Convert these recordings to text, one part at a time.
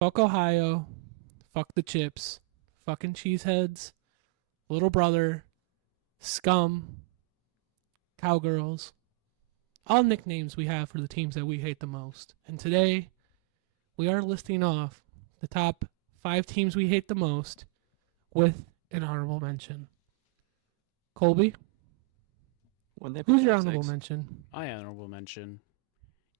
Fuck Ohio. Fuck the Chips. Fucking Cheeseheads. Little Brother. Scum. Cowgirls. All nicknames we have for the teams that we hate the most. And today, we are listing off the top 5 teams we hate the most with an honorable mention. Colby, who's your honorable mention? My honorable mention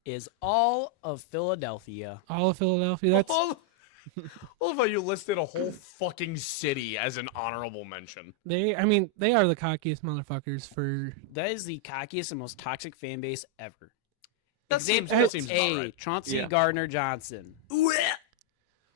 is all of Philadelphia. All of Philadelphia. That's I love how you listed a whole fucking city as an honorable mention. they are the cockiest motherfuckers for. That is the cockiest and most toxic fan base ever. That seems Example about A, right. Chauncey Yeah. Gardner Johnson.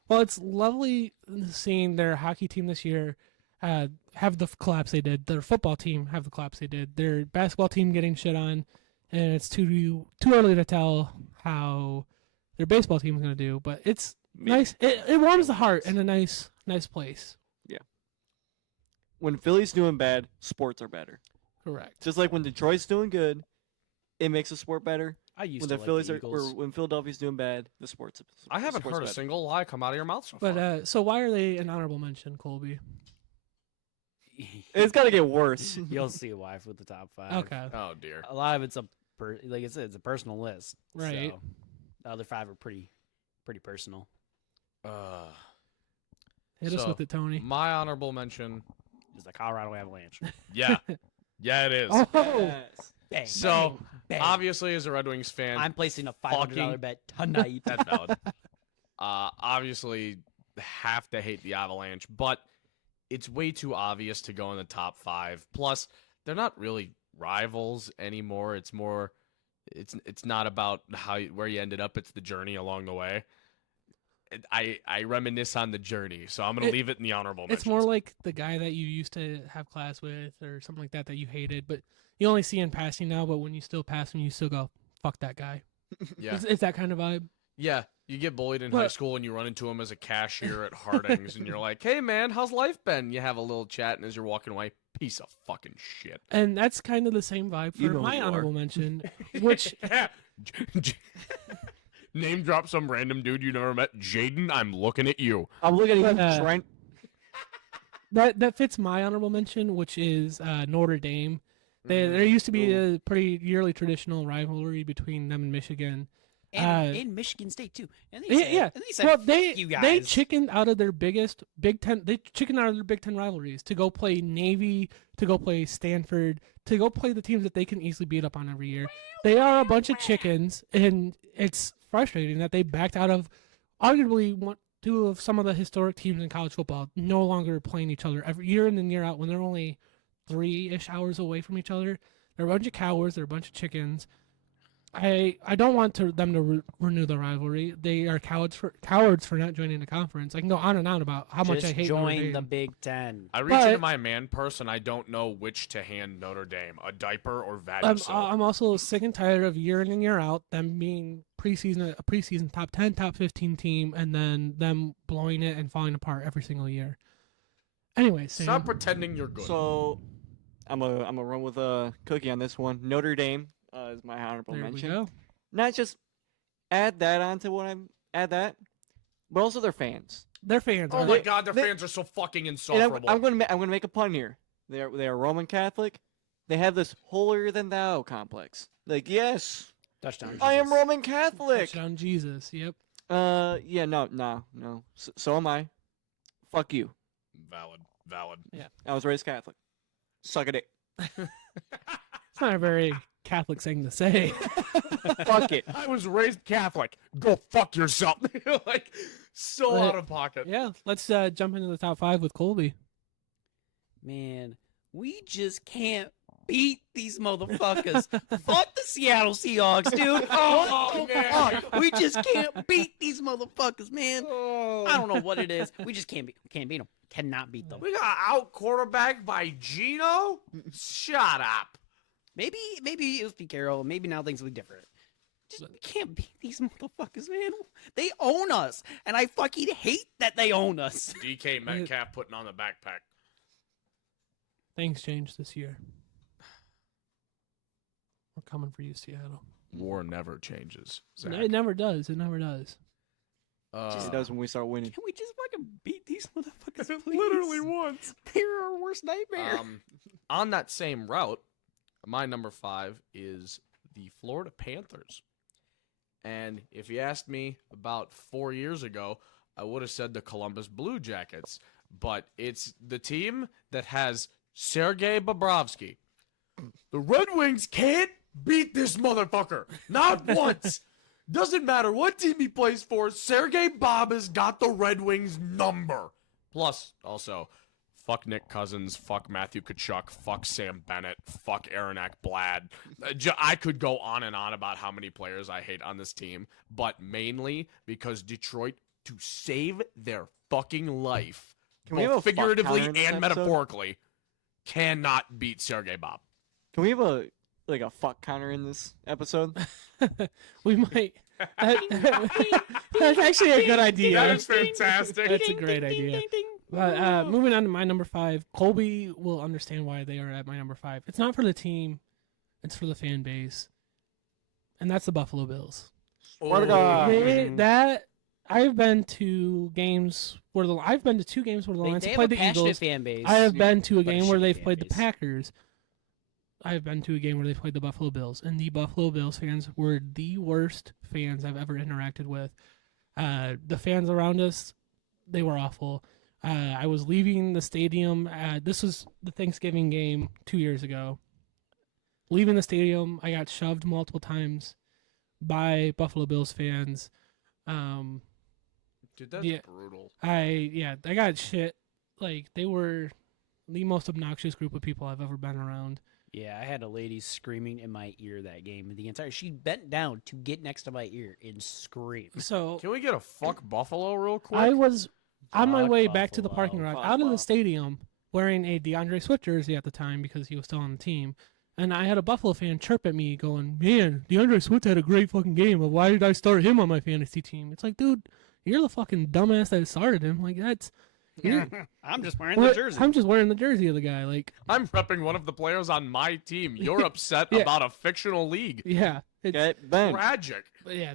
Well, it's lovely seeing their hockey team this year have the collapse they did. Their football team have the collapse they did. Their basketball team getting shit on, and it's too early to tell how their baseball team is going to do. But it's nice. It warms the heart in a nice place. When Philly's doing bad, sports are better. Correct. Just like when Detroit's doing good, it makes the sport better. I used When to the like Phillies the are, or Eagles. when Philadelphia's doing bad, the sports. I haven't sports heard a better. single lie come out of your mouth so far. But so why are they an honorable mention, Colby? It's got to get worse. You'll see why with the top 5. Okay. Oh dear. A lot of it's like I said, it's a personal list. Right. So the other 5 are pretty personal. Hit us So, with it, Tony. My honorable mention. Is the Colorado Avalanche. Yeah. Yeah, it is. Oh, Yes. Bang, So, bang, bang. Obviously, as a Red Wings fan, I'm placing a $500 fucking- bet tonight. that's valid. Obviously, have to hate the Avalanche, but it's way too obvious to go in the top 5. Plus, they're not really rivals anymore. It's more, it's not about where you ended up. It's the journey along the way. I reminisce on the journey, so I'm gonna leave it in the honorable mentions. it's more like the guy that you used to have class with or something like that you hated, but you only see in passing now. But when you still pass him, you still go, "Fuck that guy." yeah, It's that kind of vibe. yeah. You get bullied in But- high school, and you run into him as a cashier at Harding's, and you're like, "Hey, man, how's life been?" You have a little chat, and as you're walking away, piece of fucking shit. And that's kind of the same vibe You for know my who you are. honorable mention, which Name drop some random dude you never met. Jaden, I'm looking at you. I'm looking at But, you trying. that fits my honorable mention, which is Notre Dame. There used to be a pretty yearly traditional rivalry between them and Michigan. And Michigan State too. And they said, Yeah. And they said, Well, "Fuck they you guys." chickened out of their biggest Big Ten. They chickened out of their Big Ten rivalries to go play Navy, to go play Stanford, to go play the teams that they can easily beat up on every year. They are a bunch of chickens, and it's frustrating that they backed out of arguably two of some of the historic teams in college football, no longer playing each other every year in and year out when they're only 3-ish hours away from each other. They're a bunch of cowards. They're a bunch of chickens. I don't want them to renew the rivalry. They are cowards for not joining the conference. I can go on and on about how much I Just hate Notre join Dame. the Big Ten. I reach But- into my man purse and I don't know which to hand Notre Dame, a diaper or Vagisil. I'm also sick and tired of year in and year out them being a preseason top 10, top 15 team, and then them blowing it and falling apart every single year. Anyway, Sam, Stop pretending you're good. So, I'm a run with a cookie on this one. Notre Dame is my honorable there we mention. go. Not just add that onto what add that, but also their fans. Their fans. oh are my they- god, their they- fans are so fucking And insufferable. I'm gonna make a pun here. They are Roman Catholic. They have this holier than thou complex. Like, yes, Touchdown. I am Jesus. Roman Catholic. Touchdown Jesus. Yep. Yeah, no. So am I. Fuck you. Valid. I was raised Catholic. Suck a dick. It's not a very Catholic thing to say. Fuck it. I was raised Catholic. Go fuck yourself. Like, so But- out of pocket. Yeah. Let's jump into the top 5 with Colby. Man, we just can't beat these motherfuckers. Fuck the Seattle Seahawks, dude. Oh, man. We just can't beat these motherfuckers, man. Oh. I don't know what it is. We just can't beat them. Cannot beat them. We got out quarterbacked by Gino? Shut up. Maybe it was Pete Carroll. Maybe now things will be different. Just we can't beat these motherfuckers, man. They own us, and I fucking hate that they own us. DK Metcalf putting on the backpack. Things changed this year. We're coming for you, Seattle. War never changes. Zach. It never does. It never does. It does when we start winning. Can we just fucking beat these motherfuckers, please? literally once. They're our worst nightmare. On that same route, my number 5 is the Florida Panthers. And if you asked me about 4 years ago, I would have said the Columbus Blue Jackets. But it's the team that has Sergei Bobrovsky. The Red Wings can't beat this motherfucker. Not once. Doesn't matter what team he plays for, Sergei Bob has got the Red Wings number. Plus, also, fuck Nick Cousins, fuck Matthew Tkachuk, fuck Sam Bennett, fuck Aaron Ekblad. I could go on and on about how many players I hate on this team, but mainly because Detroit, to save their fucking life, Can we have a both fuck figuratively counter in this and episode? metaphorically, cannot beat Sergei Bob. Can we have a fuck counter in this episode? We might. That's actually a good idea. That is fantastic. That's a great idea. But moving on to my number 5, Colby will understand why they are at my number 5. It's not for the team, it's for the fan base, and that's the Buffalo Bills. Swear to God. I've been to games where I've been to 2 games where the Lions They have have played a the passionate Eagles. fan base. I have been to a but a game where shitty they've fan played the base. Packers. I have been to a game where they've played the Buffalo Bills, and the Buffalo Bills fans were the worst fans I've ever interacted with. The fans around us, they were awful. I was leaving the stadium. This was the Thanksgiving game 2 years ago. Leaving the stadium, I got shoved multiple times by Buffalo Bills fans. Dude, that's Yeah. brutal. I got shit. Like, they were the most obnoxious group of people I've ever been around. Yeah, I had a lady screaming in my ear that game. The entire she bent down to get next to my ear and scream. So Can we get a fuck Buffalo real quick? I was on my Fuck way back to the Buffalo. parking lot Fuck out of the Buffalo. stadium wearing a DeAndre Swift jersey at the time because he was still on the team. And I had a Buffalo fan chirp at me going, "Man, DeAndre Swift had a great fucking game. Why did I start him on my fantasy team?" It's like, dude, you're the fucking dumbass that started him. Like, that's... I'm just wearing the jersey. I'm just wearing the jersey of the guy. Like, I'm repping one of the players on my team. You're upset Yeah. about a fictional league. yeah. It's, Get bent. Tragic. But yeah,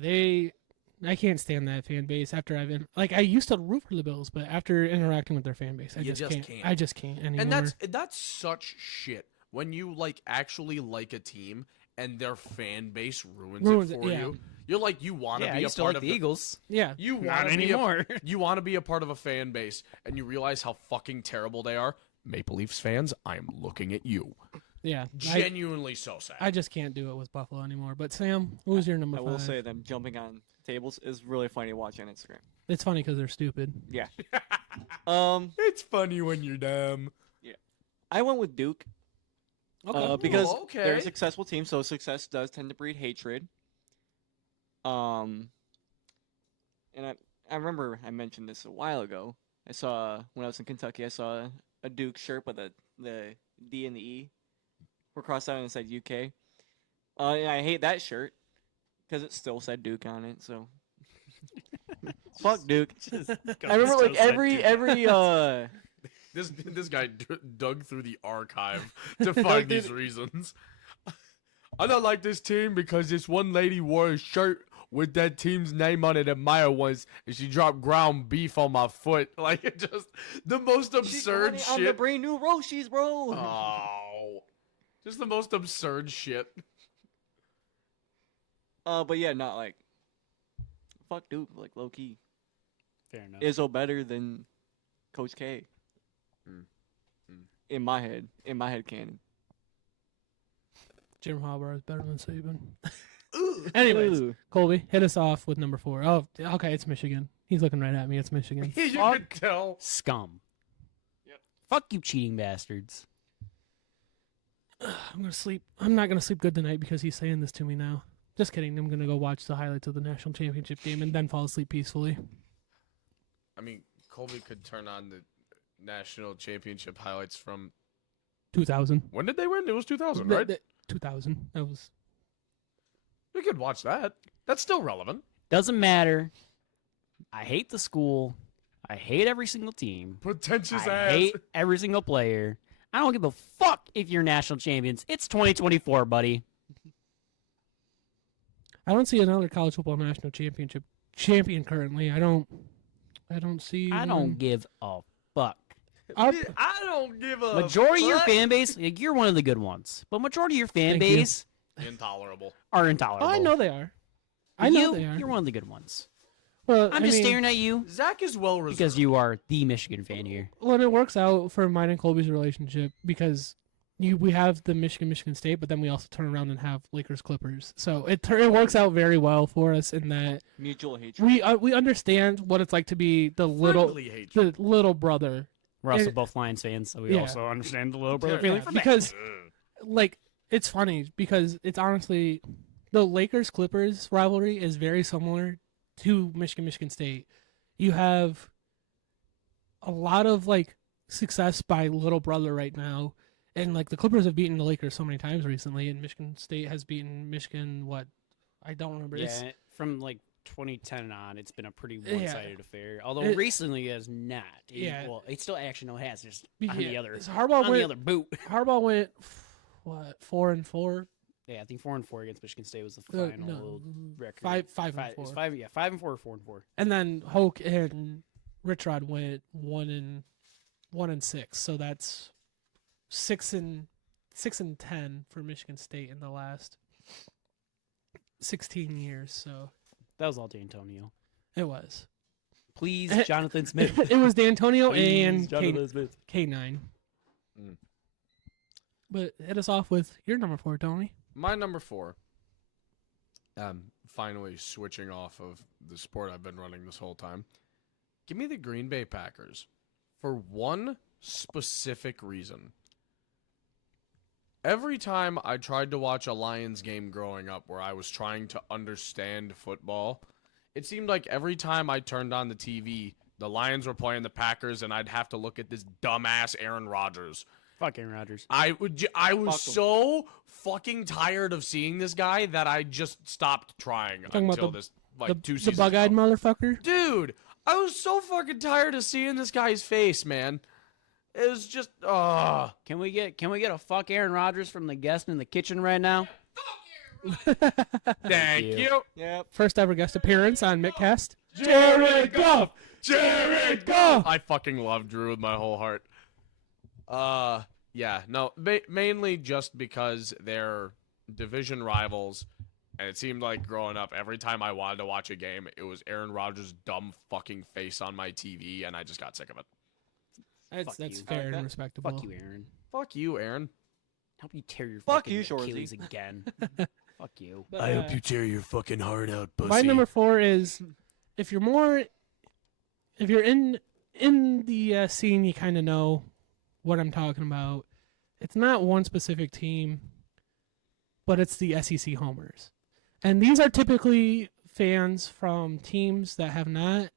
I can't stand that fan base after I used to root for the Bills, but after interacting with their fan base, I You just just can't. can't. I just can't anymore. And that's such shit. When you actually like a team and their fan base ruins Ruins it it, for yeah. you. You're like, you want to yeah, I be a used to part like of the Eagles. yeah. You Not want to be anymore. you want to be a part of a fan base, and you realize how fucking terrible they are. Maple Leafs fans, I am looking at you. Yeah. Genuinely so sad. I just can't do it with Buffalo anymore. But Sam, who's your number I 5? will say them jumping on tables is really funny to watch on Instagram. It's funny because they're stupid. Yeah. It's funny when you're dumb. I went with Duke Okay. because Ooh, okay. they're a successful team, so success does tend to breed hatred. And I remember I mentioned this a while ago. I saw when I was in Kentucky, I saw a Duke shirt with the D and the E were crossed out and it said UK. And I hate that shirt because it still said Duke on it. So fuck Duke. I remember like every This guy dug through the archive to find these reasons. I don't like this team because this one lady wore a shirt with that team's name on it at Maya once, and she dropped ground beef on my foot. Like, it just the most absurd on the shit. brand new Roshis, bro. Oh, just the most absurd shit. But yeah, not like fuck Duke, like low key. Fair enough. Izzo better than Coach K. In my head canon. Jim Harbaugh is better than Saban. Anyways, Ooh. Colby, hit us off with number 4. Oh, okay, it's Michigan. He's looking right at me. It's Michigan. You could tell. Scum. Yep. Fuck you, cheating bastards. I'm gonna sleep. I'm not gonna sleep good tonight because he's saying this to me now. Just kidding. I'm gonna go watch the highlights of the national championship game and then fall asleep peacefully. I mean, Colby could turn on the national championship highlights from 2000. when did they win? It was 2000, right? 2000. That was. We could watch that. That's still relevant. Doesn't matter. I hate the school. I hate every single team. Pretentious I ass. hate every single player. I don't give a fuck if you're national champions. It's 2024, buddy. I don't see another college football national championship champion currently. I don't see. I don't give a fuck. I'll- I don't give a Majority of your fuck. fan base, like, you're one of the good ones, but majority of your fan Thank you. base Intolerable. are Oh, intolerable. I know they are. I know you, they are. You're one of the good ones. Well, I'm I just mean, staring at you Zach is well reserved. because you are the Michigan fan here. Well, it works out for mine and Colby's relationship because we have the Michigan State, but then we also turn around and have Lakers Clippers. So it works out very well for us in that Mutual hatred. we understand what it's like to be the Friendly hatred. little brother. We're also And- both Lions fans, so we Yeah. also understand the little brother Yeah, feeling Yeah, from that. because like it's funny because it's honestly the Lakers Clippers rivalry is very similar to Michigan State. You have a lot of like success by little brother right now, and like the Clippers have beaten the Lakers so many times recently, and Michigan State has beaten Michigan. What I don't remember. It's, Yeah, from like 2010 on, it's been a pretty Yeah. one-sided affair. Although It- recently it has not. Yeah. Well, it still actually no has. Just yeah, on the other, Harbaugh on went. the other boot. Harbaugh went. What 4-4? Yeah, I think 4-4 against Michigan State was the Uh, final no, record. 5 and It was 4. 5-4 or 4-4. And then Hoke and Rich Rod went 1-6. So that's 6-10 for Michigan State in the last 16 years. So That was all D'Antonio. it was. Please, Jonathan Smith. It was D'Antonio Please, and Jonathan Smith. K9. Mm. But hit us off with your number 4, Tony. My number 4. Finally switching off of the sport I've been running this whole time. Give me the Green Bay Packers for one specific reason. Every time I tried to watch a Lions game growing up where I was trying to understand football, it seemed like every time I turned on the TV, the Lions were playing the Packers and I'd have to look at this dumbass Aaron Rodgers. Fuck Aaron Rodgers. I was Fuck 'em. so fucking tired of seeing this guy that I just stopped trying Talking about until the- this like 2 The seasons bug-eyed ago. motherfucker. Dude, I was so fucking tired of seeing this guy's face, man. It was just Can we get a fuck Aaron Rodgers from the guest in the kitchen right now? thank you. you. Yep. First ever guest appearance on Mittcast. Jared Goff! Jared Goff! I fucking love Drew with my whole heart. Yeah, no, mainly just because they're division rivals, and it seemed like growing up, every time I wanted to watch a game, it was Aaron Rodgers' dumb fucking face on my TV, and I just got sick of it. That's Fuck you. fair and Okay. respectable. Fuck you, Aaron. Fuck you, Aaron. Hope you tear your Fuck fucking you, Shorzy. Achilles again. Fuck you. But, I hope you tear your fucking heart out, pussy. My number 4 is if you're in the scene, you kind of know what I'm talking about. It's not one specific team, but it's the SEC homers, and these are typically fans from teams that have not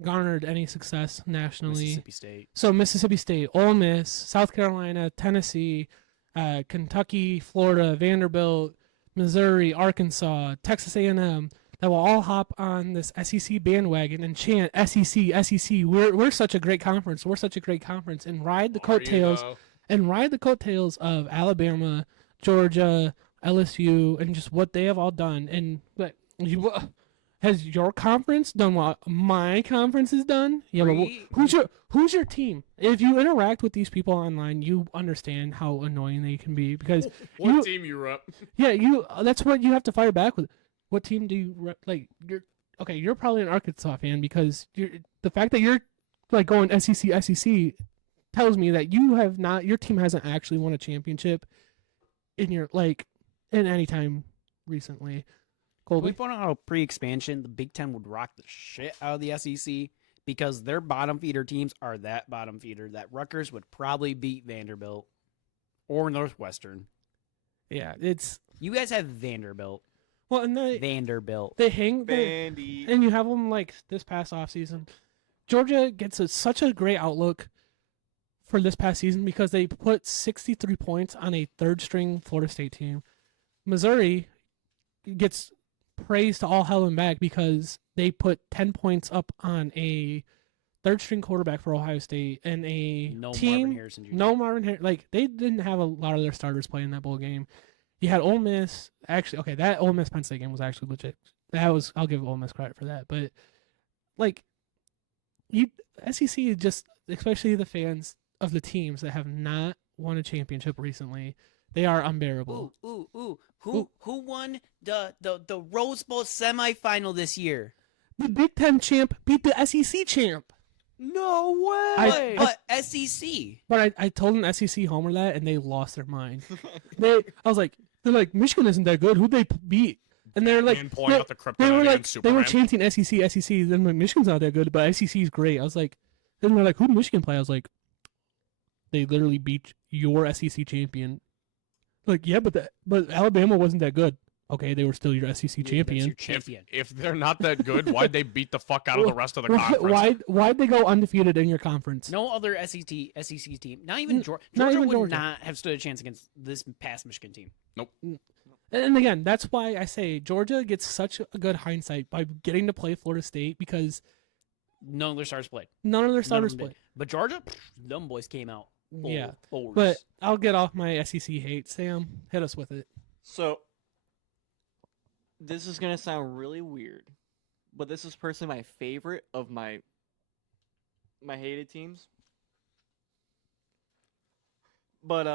garnered any success nationally. Mississippi State. So Mississippi State, Ole Miss, South Carolina, Tennessee, Kentucky, Florida, Vanderbilt, Missouri, Arkansas, Texas A&M, that will all hop on this SEC bandwagon and chant SEC, SEC. We're such a great conference. We're such a great conference, and ride the coattails of Alabama, Georgia, LSU, and just what they have all done. And but has your conference done what my conference has done? Yeah, but who's your team? If you interact with these people online, you understand how annoying they can be because What team you rep? yeah, that's what you have to fire back with. What team do you like? You're probably an Arkansas fan because the fact that you're like going SEC tells me that your team hasn't actually won a championship in any time recently. Can we Colby, point out how pre-expansion the Big Ten would rock the shit out of the SEC because their bottom feeder teams are that bottom feeder that Rutgers would probably beat Vanderbilt or Northwestern. yeah, it's You guys have Vanderbilt. well, and Vanderbilt. they hang Bandy. and you have them like this past offseason. Georgia gets such a great outlook for this past season because they put 63 points on a third-string Florida State team. Missouri gets praised to all hell and back because they put 10 points up on a third-string quarterback for Ohio State and a No team. Marvin Harrison Jr. No Marvin Harrison. Like, they didn't have a lot of their starters playing that bowl game. You had Ole Miss. Actually, okay, that Ole Miss Penn State game was actually legit. I'll give Ole Miss credit for that, but like SEC just, especially the fans of the teams that have not won a championship recently, they are unbearable. Ooh. Who won the Rose Bowl semifinal this year? The Big Ten champ beat the SEC champ. No way. I- But SEC. But I told an SEC homer that, and they lost their mind. I was like, they're like, Michigan isn't that good. Who'd they beat? And they're like, Man pulling out the kryptonite they were like, against they were Superman. chanting SEC. Then like, Michigan's not that good, but SEC's great. I was like, then they're like, who'd Michigan play? I was like, they literally beat your SEC champion. Like, yeah, but Alabama wasn't that good. Okay, they were still your SEC champion. That's your champion. If they're not that good, why'd they beat the fuck out of the rest of the conference? Why'd they go undefeated in your conference? No other SEC team, not even Georgia. not Georgia even would Georgia. not have stood a chance against this past Michigan team. And again, that's why I say Georgia gets such a good hindsight by getting to play Florida State because None of their stars played. none of their None of starters them did. played. But Georgia, them boys came out. Full Yeah, force. but I'll get off my SEC hate. Sam, hit us with it. So, this is gonna sound really weird, but this is personally my favorite of my hated teams. But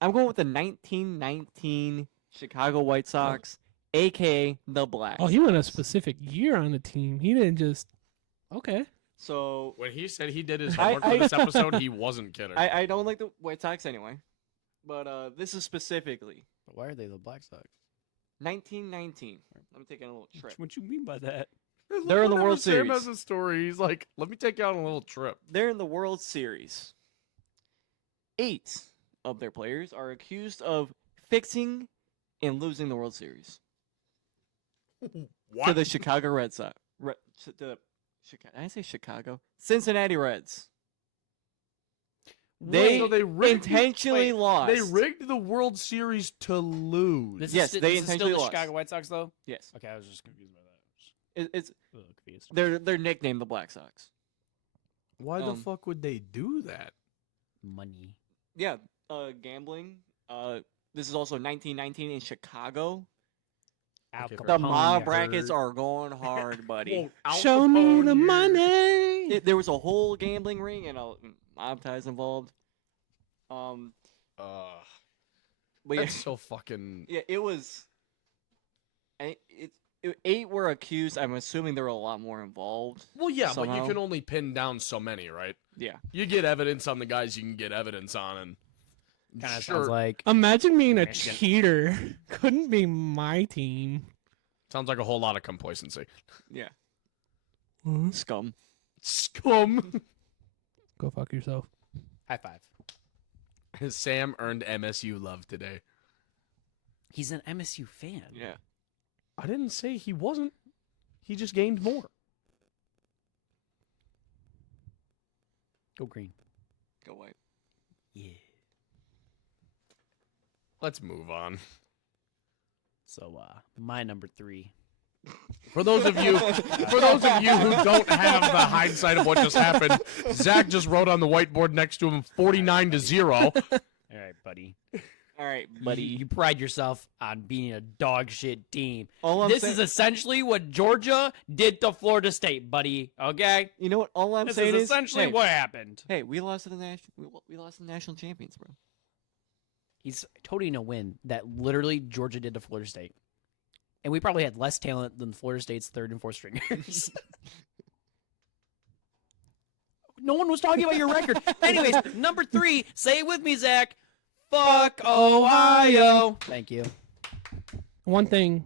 I'm going with the 1919 Chicago White Sox, aka the Black. Oh, he went a Sox. specific year on the team. He didn't just okay. So When he said he did his I- homework for this episode, he wasn't kidding. I don't like the White Sox anyway, but this is specifically why are they the Black Sox? 1919. I'm taking a little trip. What you mean by that? They're in the Whenever World Sam Series. has a story. He's like, "Let me take you on a little trip." They're in the World Series. 8 of their players are accused of fixing and losing the World Series What? to the Chicago Red Sox. Did I say Chicago? Cincinnati Reds. They, So they rigged- intentionally lost. They rigged the World Series to lose. This Yes, is, they this is still intentionally the lost. Chicago White Sox, though. Yes, Okay, I was just confused by that. it's A little confused. they're nicknamed the Black Sox. Why the Um, fuck would they do that? Money. Yeah, gambling. This is also 1919 in Chicago. Al Okay, Capone, The Capone, mob you brackets heard. are going hard, buddy. Quote, Al Show me Capone the here. money. There was a whole gambling ring and mob ties involved. But yeah, That's so fucking. yeah, it was. It 8 were accused. I'm assuming there were a lot more involved. Well, yeah, but Somehow. you can only pin down so many, right? Yeah. You get evidence on the guys you can get evidence on, and Kind of sure, sounds like Imagine being a Michigan. cheater. Couldn't be my team. sounds like a whole lot of complacency. Yeah. Huh? Scum. Scum. Go fuck yourself. high five. Sam earned MSU love today. He's an MSU fan. Yeah. I didn't say he wasn't. He just gained more. Go green. Go white. Yeah. Let's move on. So, my number 3. For those of you who don't have the hindsight of what just happened, Zach just wrote on the whiteboard next to him 49-0. All right, buddy. All right, Buddy, buddy. you pride yourself on being a dog shit team. All I'm This saying- is essentially what Georgia did to Florida State, buddy. Okay? You know what? All I'm This saying is is essentially hey, what happened. Hey, we lost to the national. We lost to the national champions, bro. He's toting a win that literally Georgia did to Florida State. And we probably had less talent than Florida State's 3rd and 4th stringers. No one was talking about your record. Anyways, number 3, say it with me, Zach. Fuck Ohio. Thank you. One thing,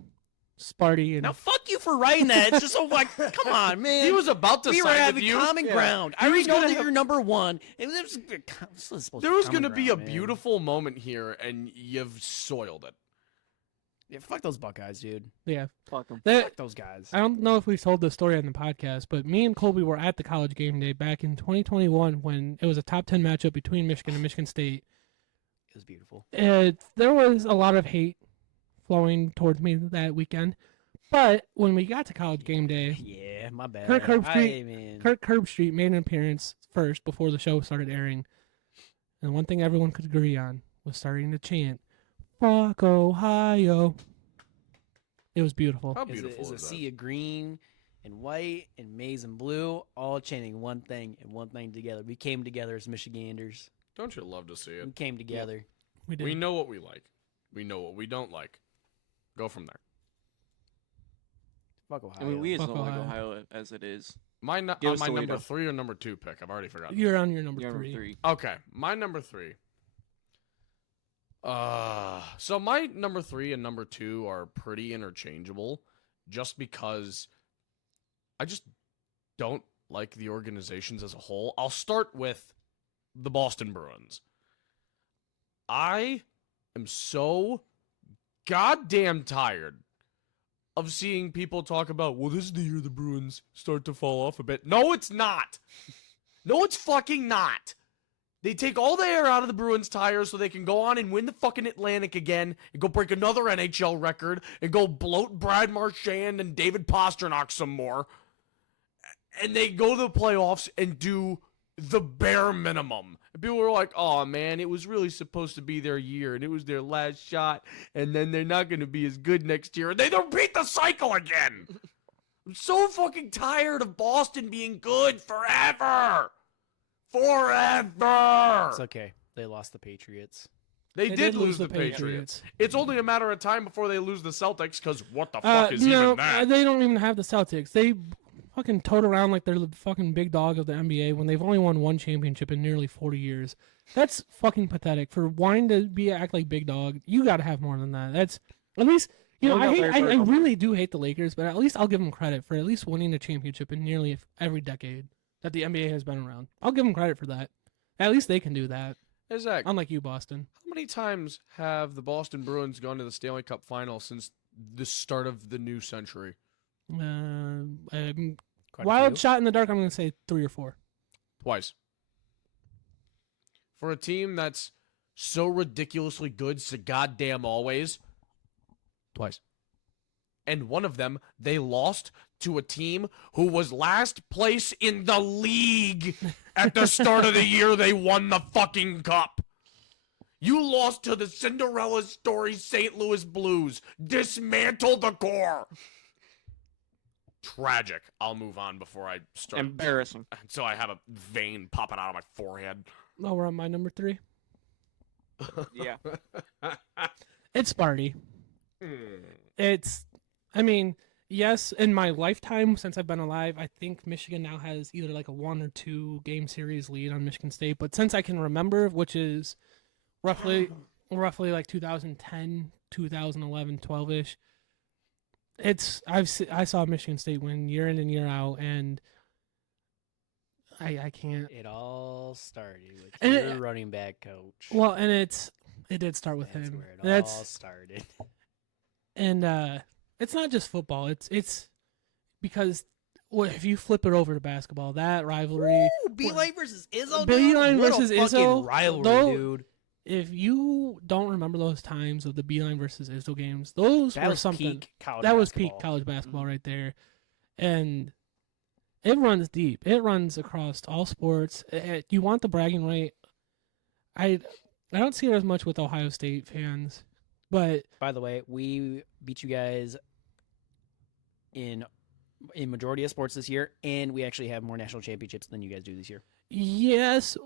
Sparty and Now, fuck you for writing that. It's just so like, come on, man. He was about to we were side with having you. common Yeah. ground. I He already was know gonna that have- you're number 1. This was supposed There was common going to be ground, a man. beautiful moment here, and you've soiled it. Yeah, fuck those Buckeyes, dude. yeah. Fuck them. That, Fuck those guys. I don't know if we've told this story on the podcast, but me and Colby were at the college game day back in 2021 when it was a top 10 matchup between Michigan and Michigan State. It was beautiful. There was a lot of hate flowing towards me that weekend. But when we got to college game day, Yeah, my bad. Kirk Herbstreit- man. Kirk Herbstreit made an appearance first before the show started airing. And one thing everyone could agree on was starting to chant, "Fuck Ohio." It was beautiful. How Is beautiful a is that? sea of green and white and maize and blue, all chanting one thing and one thing together. We came together as Michiganders. Don't you love to see it? We came together. We did. We know what we like. We know what we don't like. Go from there. Fuck Ohio. I mean, we just Fuck don't like Ohio. Ohio as it is. My Give on us my number Toledo. 3 or number 2 pick. I've already forgotten. You're on your number You're three. number 3. Okay, my number 3. So my number 3 and number 2 are pretty interchangeable, just because I just don't like the organizations as a whole. I'll start with the Boston Bruins. I am so goddamn tired of seeing people talk about, well, this is the year the Bruins start to fall off a bit. No, it's not. No, it's fucking not. They take all the air out of the Bruins' tires so they can go on and win the fucking Atlantic again and go break another NHL record and go bloat Brad Marchand and David Pastrnak some more. And they go to the playoffs and do the bare minimum. And people were like, oh man, it was really supposed to be their year and it was their last shot and then they're not going to be as good next year. And they don't repeat the cycle again. I'm so fucking tired of Boston being good forever. Forever. It's okay. They lost the Patriots. They did lose the Patriots. It's only a matter of time before they lose the Celtics, because what the fuck is no, even that? they don't even have the Celtics. They fucking tote around like they're the fucking big dog of the NBA when they've only won one championship in nearly 40 years. That's fucking pathetic. For wanting to act like big dog, you got to have more than that. That's at least, you know, Well, we got I Larry Bird. really do hate the Lakers, but at least I'll give them credit for at least winning a championship in nearly every decade that the NBA has been around. I'll give them credit for that. At least they can do that. Hey, Zach, Unlike you, Boston. how many times have the Boston Bruins gone to the Stanley Cup final since the start of the new century? Quite a Wild few. shot in the dark, I'm going to say 3 or 4. Twice. For a team that's so ridiculously good, so goddamn always. Twice. And one of them, they lost to a team who was last place in the league at the start of the year they won the fucking cup. You lost to the Cinderella story St. Louis Blues. Dismantle the core. Tragic. I'll move on before I start. Embarrassing. So I have a vein popping out of my forehead. Oh, we're on my number 3. Yeah. It's Sparty. It's, I mean, yes, in my lifetime since I've been alive, I think Michigan now has either like a 1 or 2 game series lead on Michigan State. But since I can remember, which is roughly like 2010, 2011, 12-ish, I saw Michigan State win year in and year out, and I can't. It all started with And your it- running back coach. Well, and it did start with That's him. where it That's all started. and it's not just football. It's because if you flip it over to basketball, that rivalry. Beeline versus Izzo, Beeline What a versus fucking Izzo, rivalry, though- dude. If you don't remember those times of the Beeline versus Izzo games, those That were was something. peak college That was basketball. peak college basketball right there, and it runs deep. It runs across all sports. You want the bragging right. I don't see it as much with Ohio State fans, but By the way, we beat you guys in majority of sports this year, and we actually have more national championships than you guys do this year. yes,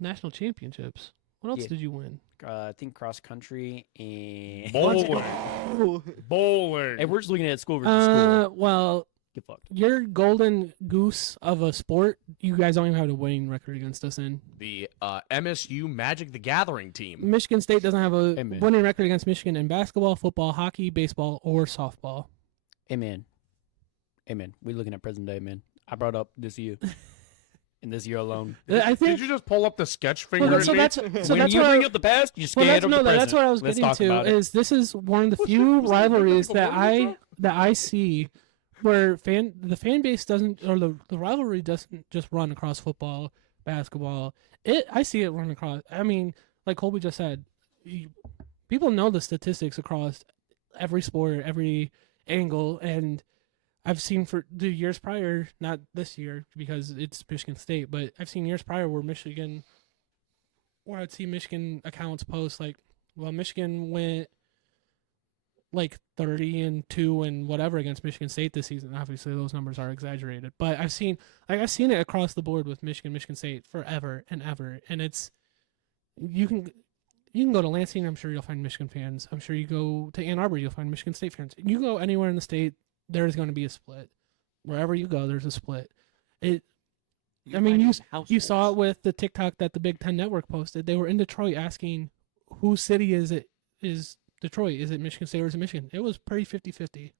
national championships. What else Yeah. did you win? I think cross country and Bowling. Hey, we're just looking at school versus school. Well, Get fucked. your golden goose of a sport, you guys don't even have a winning record against us in. The MSU Magic the Gathering team. Michigan State doesn't have a Amen. winning record against Michigan in basketball, football, hockey, baseball, or softball. Amen. Amen. We're looking at present day, man. I brought up this year. And this year alone. I think Did you just pull up the sketch finger? well, at so me? that's when what you I- bring up the past, you're well, scared that's, of no, the present. that's what I was Let's getting talk to. about it. Is this is one of the What's few the- rivalries the that one I see where the fan base doesn't, or the rivalry doesn't just run across football, basketball. I see it run across. I mean, like Colby just said, people know the statistics across every sport, every angle, and I've seen for the years prior, not this year because it's Michigan State, but I've seen years prior where I'd see Michigan accounts post like, well, Michigan went like 30-2 and whatever against Michigan State this season. Obviously, those numbers are exaggerated, but I've seen it across the board with Michigan State forever and ever, and it's you can go to Lansing. I'm sure you'll find Michigan fans. I'm sure you go to Ann Arbor, you'll find Michigan State fans. You go anywhere in the state, there's going to be a split. Wherever you go, there's a split. I mean, you saw it with the TikTok that the Big Ten Network posted. They were in Detroit asking, whose city is it? Is Detroit? Is it Michigan State or is it Michigan? It was pretty 50-50.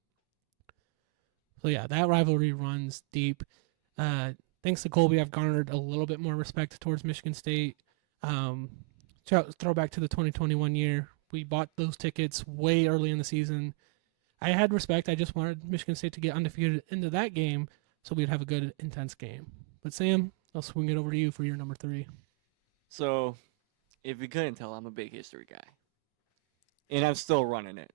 So, yeah, that rivalry runs deep. Thanks to Colby, I've garnered a little bit more respect towards Michigan State. Throw back to the 2021 year. We bought those tickets way early in the season. I had respect. I just wanted Michigan State to get undefeated into that game so we'd have a good, intense game. But Sam, I'll swing it over to you for your number 3. So, if you couldn't tell, I'm a big history guy. And I'm still running it.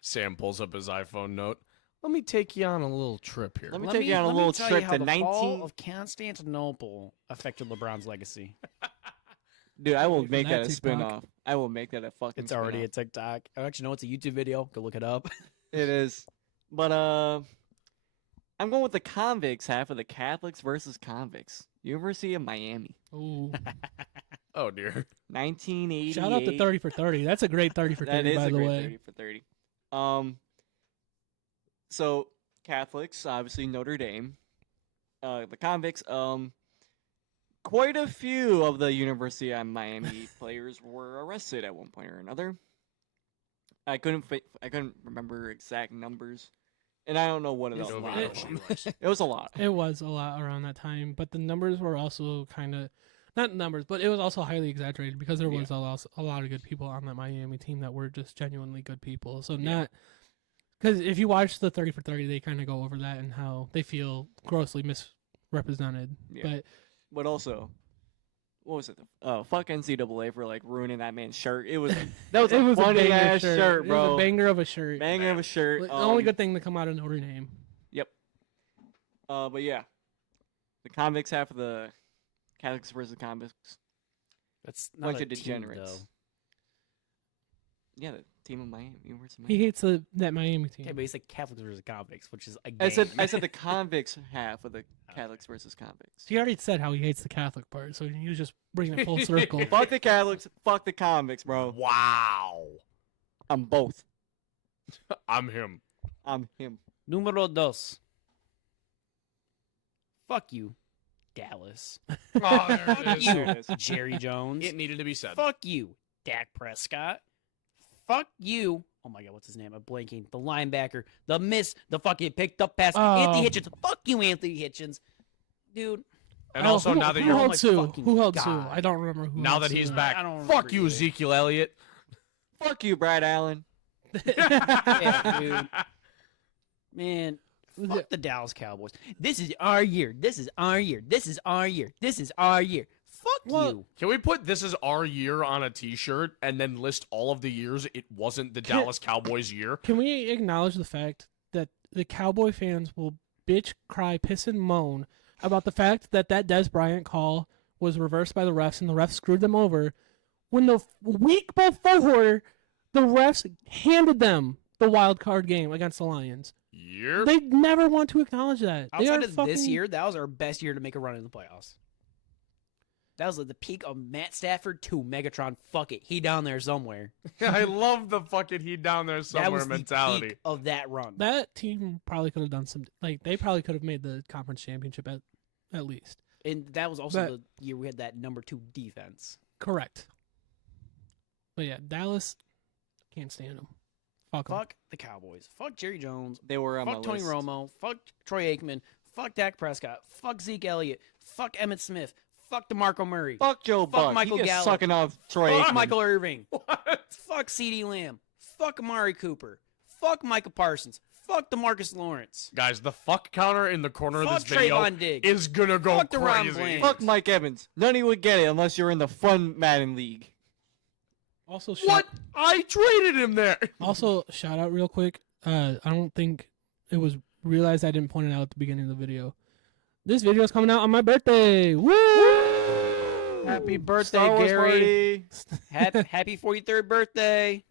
Sam pulls up his iPhone note. Let me take you on a little trip here. Let me take you on a little tell trip you how to the fall 19... of Constantinople affected LeBron's legacy. Dude, I will Wait for make that that a TikTok. spin-off. I will make that a fucking It's already a spin-off. TikTok. Oh, actually, no, it's a YouTube video. Go look it up. It is. But, I'm going with the convicts half of the Catholics versus convicts. University of Miami. Ooh. Oh, dear. 1988. Shout out to 30 for 30. That's a great 30 for 30, That is by a the great way. 30 for 30. So Catholics, obviously Notre Dame. The convicts, quite a few of the University of Miami players were arrested at one point or another. I couldn't remember exact numbers, and I don't know what You else. know lot. who she was. It was a lot. It was a lot around that time, but the numbers were also kind of not numbers, but it was also highly exaggerated because there was a lot of good people on that Miami team that were just genuinely good people. So not because if you watch the 30 for 30, they kind of go over that and how they feel grossly misrepresented. Yeah. But also, what was it? Fuck NCAA for like ruining that man's shirt. It was that was It a was a funny banger ass shirt. shirt, It bro. was a banger of a shirt. Banger of a shirt. The only good thing to come out of Notre Dame. Yep. But yeah, the convicts half of the Catholics versus convicts. That's Bunch not a of team, degenerates. though. Yeah, the team of Miami. University of He Miami. hates that Miami team. Okay, but he said Catholics versus convicts, which is a I game. said the convicts half of the Catholics versus convicts. He already said how he hates the Catholic part, so he was just bringing it full circle. Fuck the Catholics. Fuck the convicts, bro. Wow. I'm both. I'm him. I'm him. Numero dos. Fuck you, Dallas. Oh, there Fuck it is. you, There it is. Jerry Jones. It needed to be said. Fuck you, Dak Prescott. Fuck you. Oh my God, what's his name? I'm blanking. The linebacker. The fucking picked up pass. Oh. Anthony Hitchens. Fuck you, Anthony Hitchens. Dude. And also, now that who you're held my Sue? fucking Who held Sue? God. I don't remember who. now held that he's Sue. back, I don't fuck remember you, either. Ezekiel Elliott. Fuck you, Brad Allen. Yeah, dude. Man, fuck the Dallas Cowboys. This is our year. This is our year. This is our year. This is our year. Fuck Well, you. Can we put "This is our year" on a T-shirt and then list all of the years it wasn't the Dallas Cowboys' year? Can we acknowledge the fact that the Cowboy fans will bitch, cry, piss, and moan about the fact that Des Bryant call was reversed by the refs and the refs screwed them over when the week before the refs handed them the wild card game against the Lions? Year? They never want to acknowledge that. They Outside are of this fucking- year, that was our best year to make a run in the playoffs. That was like the peak of Matt Stafford to Megatron. Fuck it, he down there somewhere. I love the fucking he down there That somewhere was mentality. the peak of that run. That team probably could have done some. Like they probably could have made the conference championship at least. And that was also But- the year we had that number 2 defense. Correct. But yeah, Dallas can't stand them. Fuck 'em. Fuck the Cowboys. Fuck Jerry Jones. They were on Fuck my Tony list. Romo. Fuck Troy Aikman. Fuck Dak Prescott. Fuck Zeke Elliott. Fuck Emmitt Smith. Fuck DeMarco Murray. Fuck Joe Buck. Michael he gets Gallup. sucking off Troy Fuck Aikman. Michael Irving. What? Fuck CeeDee Lamb. Fuck Amari Cooper. Fuck Micah Parsons. Fuck DeMarcus Lawrence. Guys, the fuck counter in the corner of Fuck this video Trayvon Diggs. is gonna go Fuck DeRon crazy. Bland. Fuck Mike Evans. None of you would get it unless you're in the fun Madden League. Also, What? I traded him there. Also, shout out real quick. I don't think it was realized I didn't point it out at the beginning of the video. This video is coming out on my birthday. Woo! Happy birthday, Star Wars Gary. party. Happy 43rd birthday.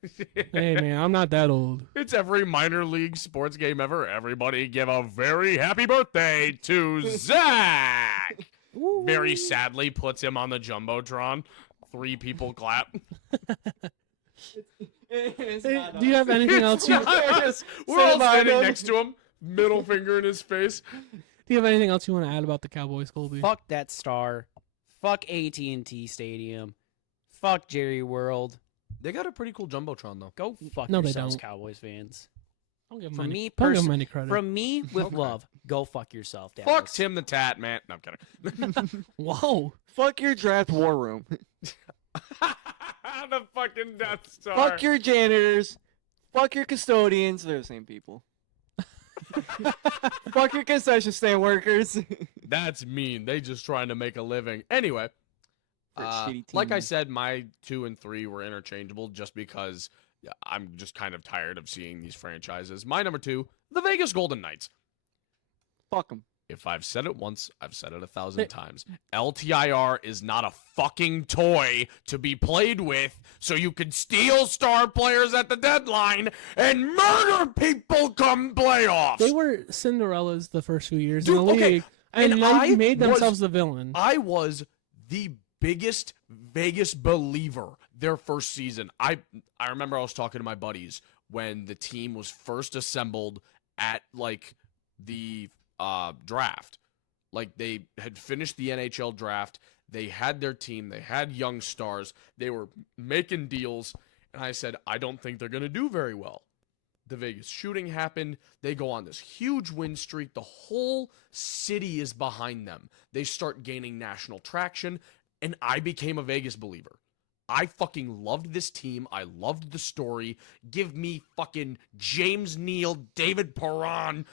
Hey man, I'm not that old. It's every minor league sports game ever. Everybody give a very happy birthday to Zach. Very sadly puts him on the Jumbotron. 3 people clap. It's Hey, not do you have us. anything else? You, We're all Stand by standing him. next to him, middle finger in his face. do you have anything else you want to add about the Cowboys, Colby? Fuck that star. Fuck AT&T Stadium. Fuck Jerry World. They got a pretty cool Jumbotron, though. Go fuck No, they yourselves, don't. Cowboys fans. Don't give him From any, me don't give him perso- any credit. From me with Okay. love, go fuck yourself, Dallas. Fuck Tim the Tat, man. No, I'm kidding. Whoa. Fuck your draft war room. The fucking Death Star. Fuck your janitors. Fuck your custodians. They're the same people. Fuck your concession stand workers. That's mean. They just trying to make a living. Anyway, For a shitty like I team. said, my 2 and 3 were interchangeable just because I'm just kind of tired of seeing these franchises. My number 2, the Vegas Golden Knights. Fuck them. If I've said it once, I've said it 1,000 Hey. times. LTIR is not a fucking toy to be played with so you can steal star players at the deadline and murder people come playoffs. They were Cinderellas the first few years Dude, in the okay, league, and and they I made was- themselves the villain. I was the biggest Vegas believer their first season. I remember I was talking to my buddies when the team was first assembled at like the draft. Like they had finished the NHL draft, they had their team, they had young stars, they were making deals, and I said, I don't think they're going to do very well. The Vegas shooting happened. They go on this huge win streak. The whole city is behind them. They start gaining national traction, and I became a Vegas believer. I fucking loved this team. I loved the story. Give me fucking James Neal, David Perron,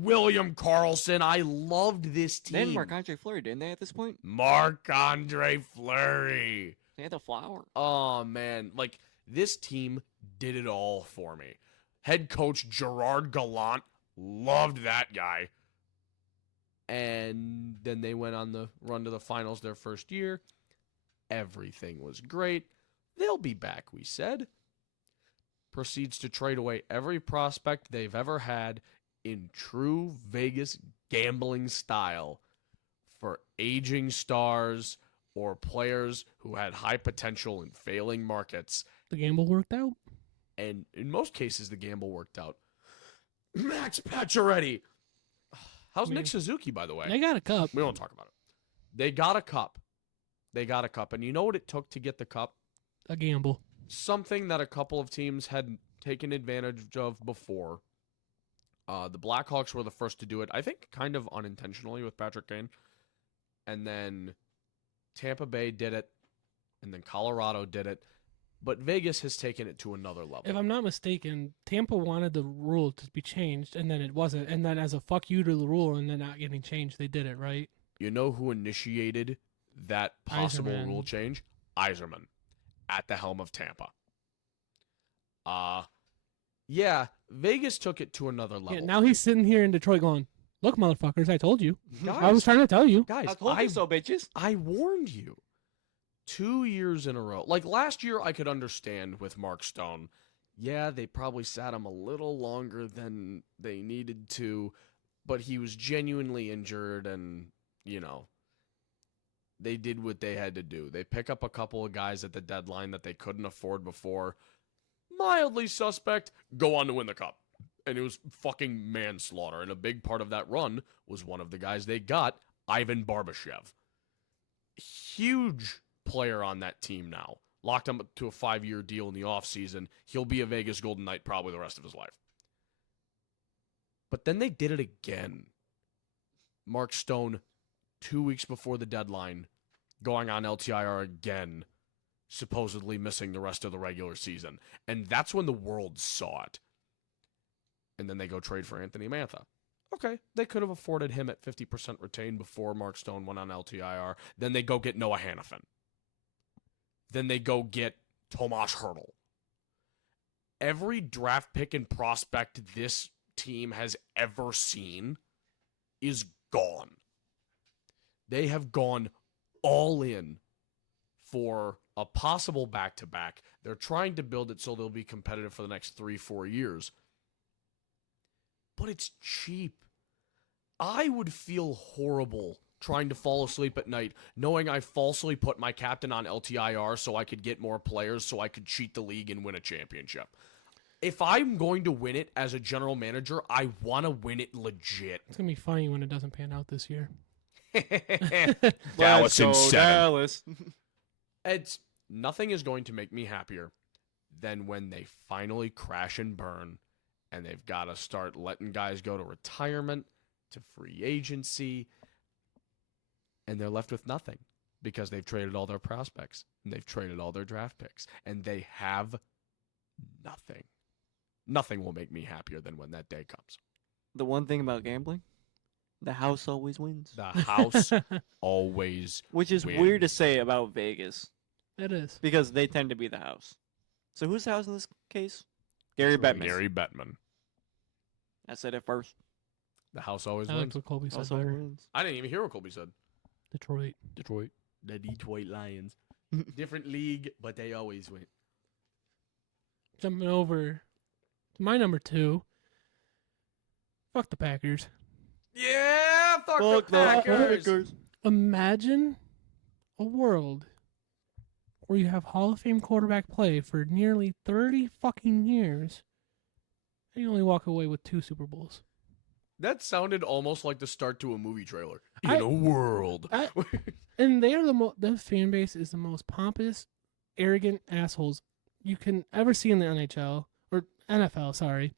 William Karlsson. I loved this team. Then Marc-Andre Fleury, didn't they, at this point? Marc-Andre Fleury. They had the flower. Oh, man. Like, this team did it all for me. Head coach Gerard Gallant. Loved that guy. And then they went on the run to the finals their first year. Everything was great. They'll be back, we said. Proceeds to trade away every prospect they've ever had in true Vegas gambling style for aging stars or players who had high potential in failing markets. The gamble worked out. And in most cases, the gamble worked out. Max Pacioretty. How's Nick Suzuki, by the way? They got a cup. We won't talk about it. They got a cup. They got a cup. And you know what it took to get the cup? A gamble. Something that a couple of teams had taken advantage of before. The Blackhawks were the first to do it, I think kind of unintentionally with Patrick Kane. And then Tampa Bay did it. And then Colorado did it. But Vegas has taken it to another level. If I'm not mistaken, Tampa wanted the rule to be changed, and then it wasn't. And then as a fuck you to the rule and then not getting changed, they did it, right? You know who initiated that possible Yzerman. rule change? Yzerman at the helm of Tampa. Yeah, Vegas took it to another level. Yeah, now he's sitting here in Detroit going, look, motherfuckers, I told you. guys, I was trying to tell you. guys, I told you so, bitches. I warned you. 2 years in a row. Like last year, I could understand with Mark Stone. Yeah, they probably sat him a little longer than they needed to, but he was genuinely injured and, you know, they did what they had to do. They pick up a couple of guys at the deadline that they couldn't afford before. Mildly suspect, go on to win the cup. And it was fucking manslaughter. And a big part of that run was one of the guys they got, Ivan Barbashev. Huge player on that team now. Locked him to a 5-year deal in the offseason. He'll be a Vegas Golden Knight probably the rest of his life. But then they did it again. Mark Stone, 2 weeks before the deadline, going on LTIR again, supposedly missing the rest of the regular season. And that's when the world saw it. And then they go trade for Anthony Mantha. Okay, they could have afforded him at 50% retained before Mark Stone went on LTIR. Then they go get Noah Hannafin. Then they go get Tomas Hertl. Every draft pick and prospect this team has ever seen is gone. They have gone all in for a possible back-to-back. They're trying to build it so they'll be competitive for the next 3-4 years. But it's cheap. I would feel horrible trying to fall asleep at night knowing I falsely put my captain on LTIR so I could get more players so I could cheat the league and win a championship. If I'm going to win it as a general manager, I want to win it legit. It's gonna be funny when it doesn't pan out this year. Dallas in 7. Dallas. It's nothing is going to make me happier than when they finally crash and burn and they've got to start letting guys go to retirement, to free agency, and they're left with nothing because they've traded all their prospects and they've traded all their draft picks and they have nothing. Nothing will make me happier than when that day comes. The one thing about gambling, the house always wins. The house always Which is wins. weird to say about Vegas It is. because they tend to be the house. So who's the house in this case? Gary Bettman. Gary Bettman. I said it first. The house always I like wins. what Colby said House always better. wins. I didn't even hear what Colby said. Detroit. Detroit. The Detroit Lions. Different league, but they always win. Jumping over to my number 2. Fuck the Packers. Yeah, fuck Fuck the Packers. Imagine a world where you have Hall of Fame quarterback play for nearly 30 fucking years and you only walk away with 2 Super Bowls. That sounded almost like the start to a movie trailer. In I- a world. And they are the fan base is the most pompous, arrogant assholes you can ever see in the NHL or NFL, sorry.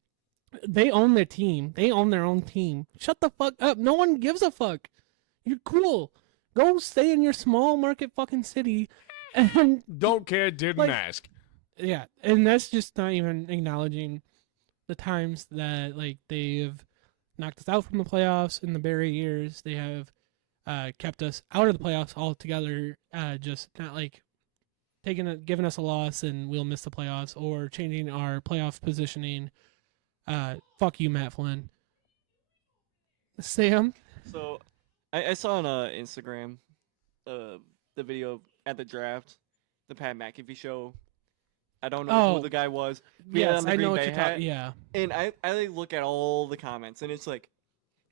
They own their team. They own their own team. Shut the fuck up. No one gives a fuck. You're cool. Go stay in your small market fucking city and Don't care, didn't Like- ask. yeah, and that's just not even acknowledging the times that like they've knocked us out from the playoffs in the Barry years. They have kept us out of the playoffs altogether. Just not like giving us a loss and we'll miss the playoffs or changing our playoff positioning. Fuck you, Matt Flynn. Sam. So, I saw on Instagram the video at the draft, the Pat McAfee show. I don't know Oh. who the guy was. He had Yes, on the I Green know what Bay you're hat. talking. Yeah. And I like, look at all the comments, and it's like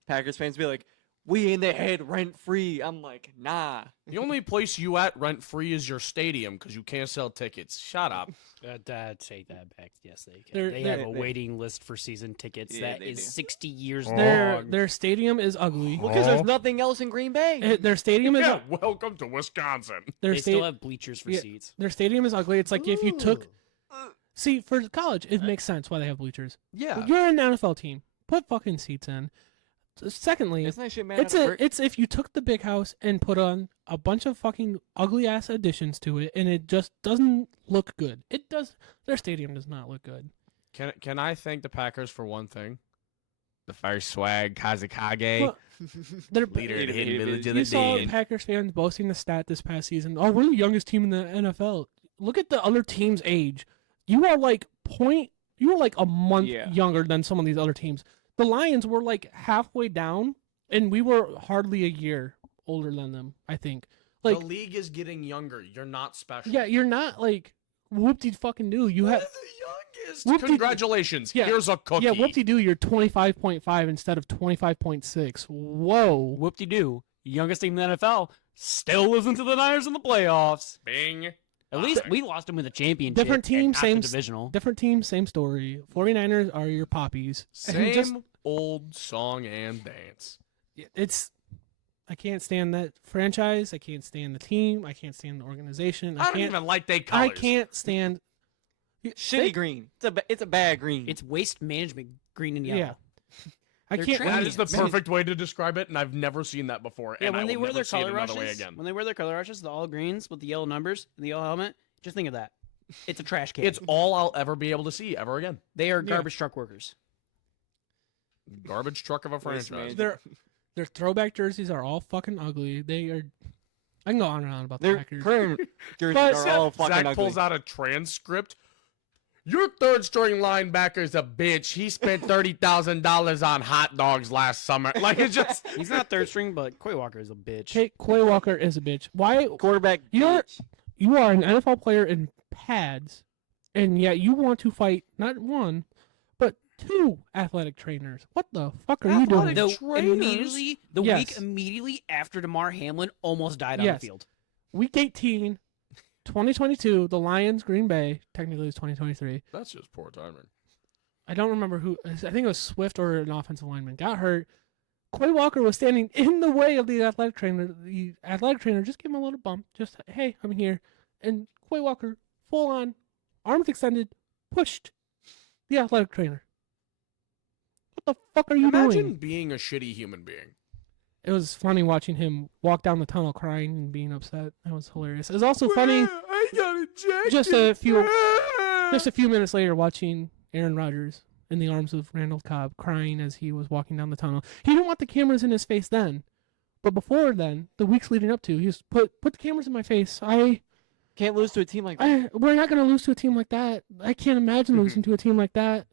Packers fans be like, "We in the head rent free." I'm like, nah. The only place you at rent free is your stadium because you can't sell tickets. Shut up. Take that back. Yes, they can. They're- They they're- have a waiting list for season tickets Yeah, that they is do. 60 years Their long. their stadium is ugly. Well, because there's nothing else in Green Bay. Their stadium is Yeah, welcome to Wisconsin. their They still have bleachers for yeah. seats. Their stadium is ugly. It's like if you took Ooh. see for college, it makes sense why they have bleachers. Yeah. You're an NFL team. Put fucking seats in. Secondly, Isn't that shit made it's out of brick? it's if you took the big house and put on a bunch of fucking ugly ass additions to it, and it just doesn't look good. It does. Their stadium does not look good. Can I thank the Packers for one thing? The first swag Kazakage, Well, They're leader of the hidden David. village of You the saw dead. Packers fans boasting the stat this past season. Oh, we're the youngest team in the NFL. Look at the other team's age. You are like a month Yeah. younger than some of these other teams. The Lions were like halfway down, and we were hardly a year older than them, I think. Like, the league is getting younger. You're not special. yeah, you're not like whoop-de fucking do. You We're have the youngest. Whoop-de-doo. Congratulations. Yeah. Here's a cookie. yeah, whoop-de-do. You're 25.5 instead of 25.6. Whoa. Whoop-de-doo. Youngest team in the NFL still losing to the Niners in the playoffs. Bing. At least we lost them in the championship. Different team, and not the same divisional. Different team, same story. 49ers are your poppies. And Same old song and dance. It's I can't stand that franchise. I can't stand the team. I can't stand the organization. I don't can't, even like they I colors. can't stand Shitty green. It's a bad green. It's waste management, green and yellow. Yeah. I They're can't. trash. That is the Man. perfect way to describe it, and I've never seen that before. Yeah, and I when they will wear never their see it color another way rushes, again. when they wear their color rushes, the all greens with the yellow numbers and the yellow helmet, just think of that. It's a trash can. It's all I'll ever be able to see ever again. They are Yeah. garbage truck workers. Garbage truck of a Waste franchise. management. Their throwback jerseys are all fucking ugly. They are. I can go on and on about the Their Packers. current jerseys But- are all fucking Zach ugly. pulls out a transcript. Your third string linebacker's a bitch. He spent $30,000 on hot dogs last summer. Like it's just He's not third string, but Quay Walker is a bitch. Quay Walker is a bitch. Why? Quarterback. You're- bitch. You are an NFL player in pads, and yet you want to fight not one, but two athletic trainers. What the fuck are you doing? Athletic trainers? The Yes. week immediately after Damar Hamlin almost died on Yes. the field. Week 18, 2022, the Lions, Green Bay. Technically, it's 2023. That's just poor timing. I don't remember who. I think it was Swift or an offensive lineman got hurt. Quay Walker was standing in the way of the athletic trainer. The athletic trainer just gave him a little bump. Just, hey, I'm here. And Quay Walker, full on, arms extended, pushed the athletic trainer. What the fuck are you Imagine doing? being a shitty human being. It was funny watching him walk down the tunnel crying and being upset. That was hilarious. It was also funny I got ejected. just a few minutes later watching Aaron Rodgers in the arms of Randall Cobb crying as he was walking down the tunnel. He didn't want the cameras in his face then. But before then, the weeks leading up to, he was put the cameras in my face. Can't lose to a team like that. We're not going to lose to a team like that. I can't imagine losing to a team like that.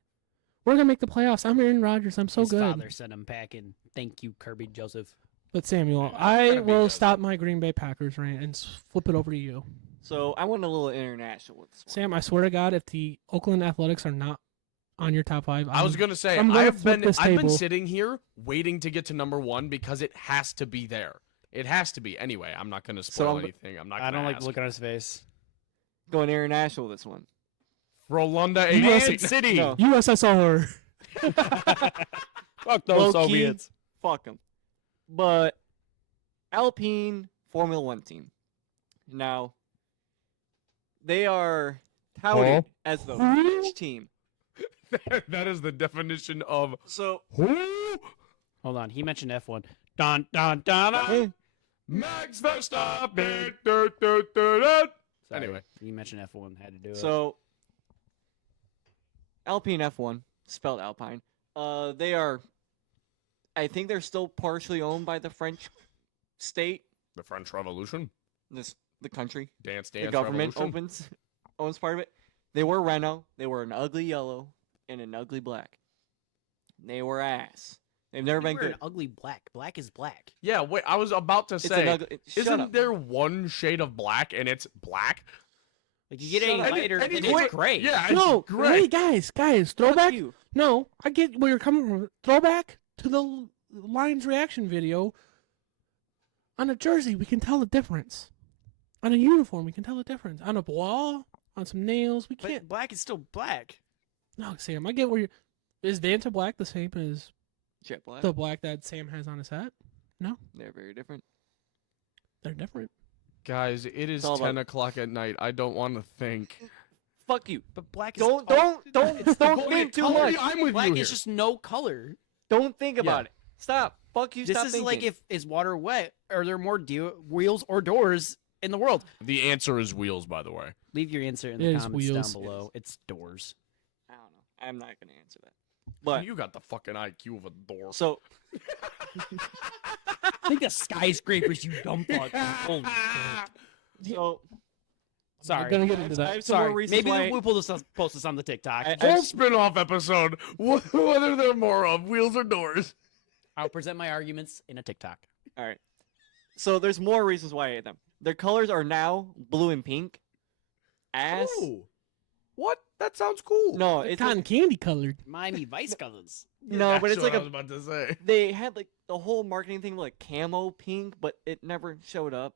We're going to make the playoffs. I'm Aaron Rodgers. I'm so His good. father sent him packing. Thank you, Kirby Joseph. But Samuel, Yeah, I gotta be will good. stop my Green Bay Packers rant and flip it over to you. So I went a little international with this one. Sam, I swear to God, if the Oakland Athletics are not on your top five, I was gonna say I'm gonna I've flip been this I've been table. sitting here waiting to get to number 1 because it has to be there. It has to be. Anyway, I'm not gonna spoil I'm- anything. I'm not. I Gonna don't like ask. the look on his face. Going international with this one. Rolanda Man 88. City. No. USSR. Fuck Low those key, Soviets. Fuck them. But Alpine Formula One team. Now, they are touted as the French team. That is the definition of So Hold on. He mentioned F1. Dun, dun, dun, dun. Max Verstappen. Du, du, du, du. Sorry, Anyway. he mentioned F1. Had to do it. So Alpine F1, spelled Alpine. They are. I think they're still partially owned by the French state, The French Revolution. the country. Dance The Dance government Revolution. owns part of it. They were Renault. They were an ugly yellow and an ugly black. They were ass. They've never been We're good. an ugly black. Black is black. Yeah, wait. I was about to It's an say, ugly. Shut isn't up. there one shade of black and it's black? Like you get Shut any up. lighter, And then it's it's gray. Yeah, No, it's gray. hey guys, Fuck throwback. you. No, I get where you're coming from. Throwback to the Lions reaction video. On a jersey, we can tell the difference. On a uniform, we can tell the difference. On a wall, on some nails, we can't. But black is still black. No, Sam, I get where you. Is Vanta black the same as Jet black. the black that Sam has on his hat? They're very different. They're different. Guys, it is It's all 10 about- o'clock at night. I don't want to think. Fuck you. But black is Don't it's the don't point think of too color. much. I'm with Black you is here. just no color. Don't think about it. Stop. Fuck you. This Stop is thinking. like if is water wet? Are there more wheels or doors in the world? The answer is wheels, by the way. Leave your answer in It the is comments wheels. down below. It's doors. I don't know. I'm not gonna answer that. But You got the fucking IQ of a door. so Think of skyscrapers, you dumb fuck. Holy shit. so I'm Sorry. gonna get I into have- I that. have some more Sorry. reasons Maybe why- we'll post this on the TikTok. Whole spin-off episode. What are there more of? Wheels or doors? I'll present my arguments in a TikTok. all right. So there's more reasons why I hate them. Their colors are now blue and pink. Ass. Ooh. What? That sounds cool. No, it's Cotton like, candy colored. Miami Vice colors. no, but That's it's what like I a. was about to say. They had like the whole marketing thing with like camo pink, but it never showed up.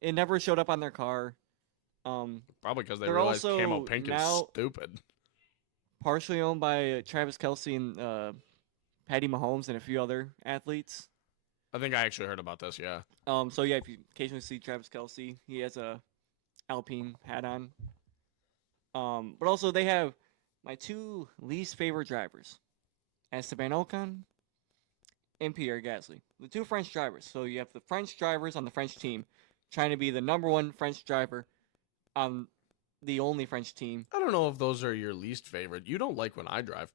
It never showed up on their car. Probably because they They're realized also camo pink now- is stupid. Partially owned by Travis Kelsey and Patty Mahomes and a few other athletes. I think I actually heard about this. Yeah. So yeah, if you occasionally see Travis Kelsey, he has a Alpine hat on. But also they have my two least favorite drivers, Esteban Ocon and Pierre Gasly, the two French drivers. So you have the French drivers on the French team trying to be the number one French driver on the only French team. I don't know if those are your least favorite. You don't like when I drive.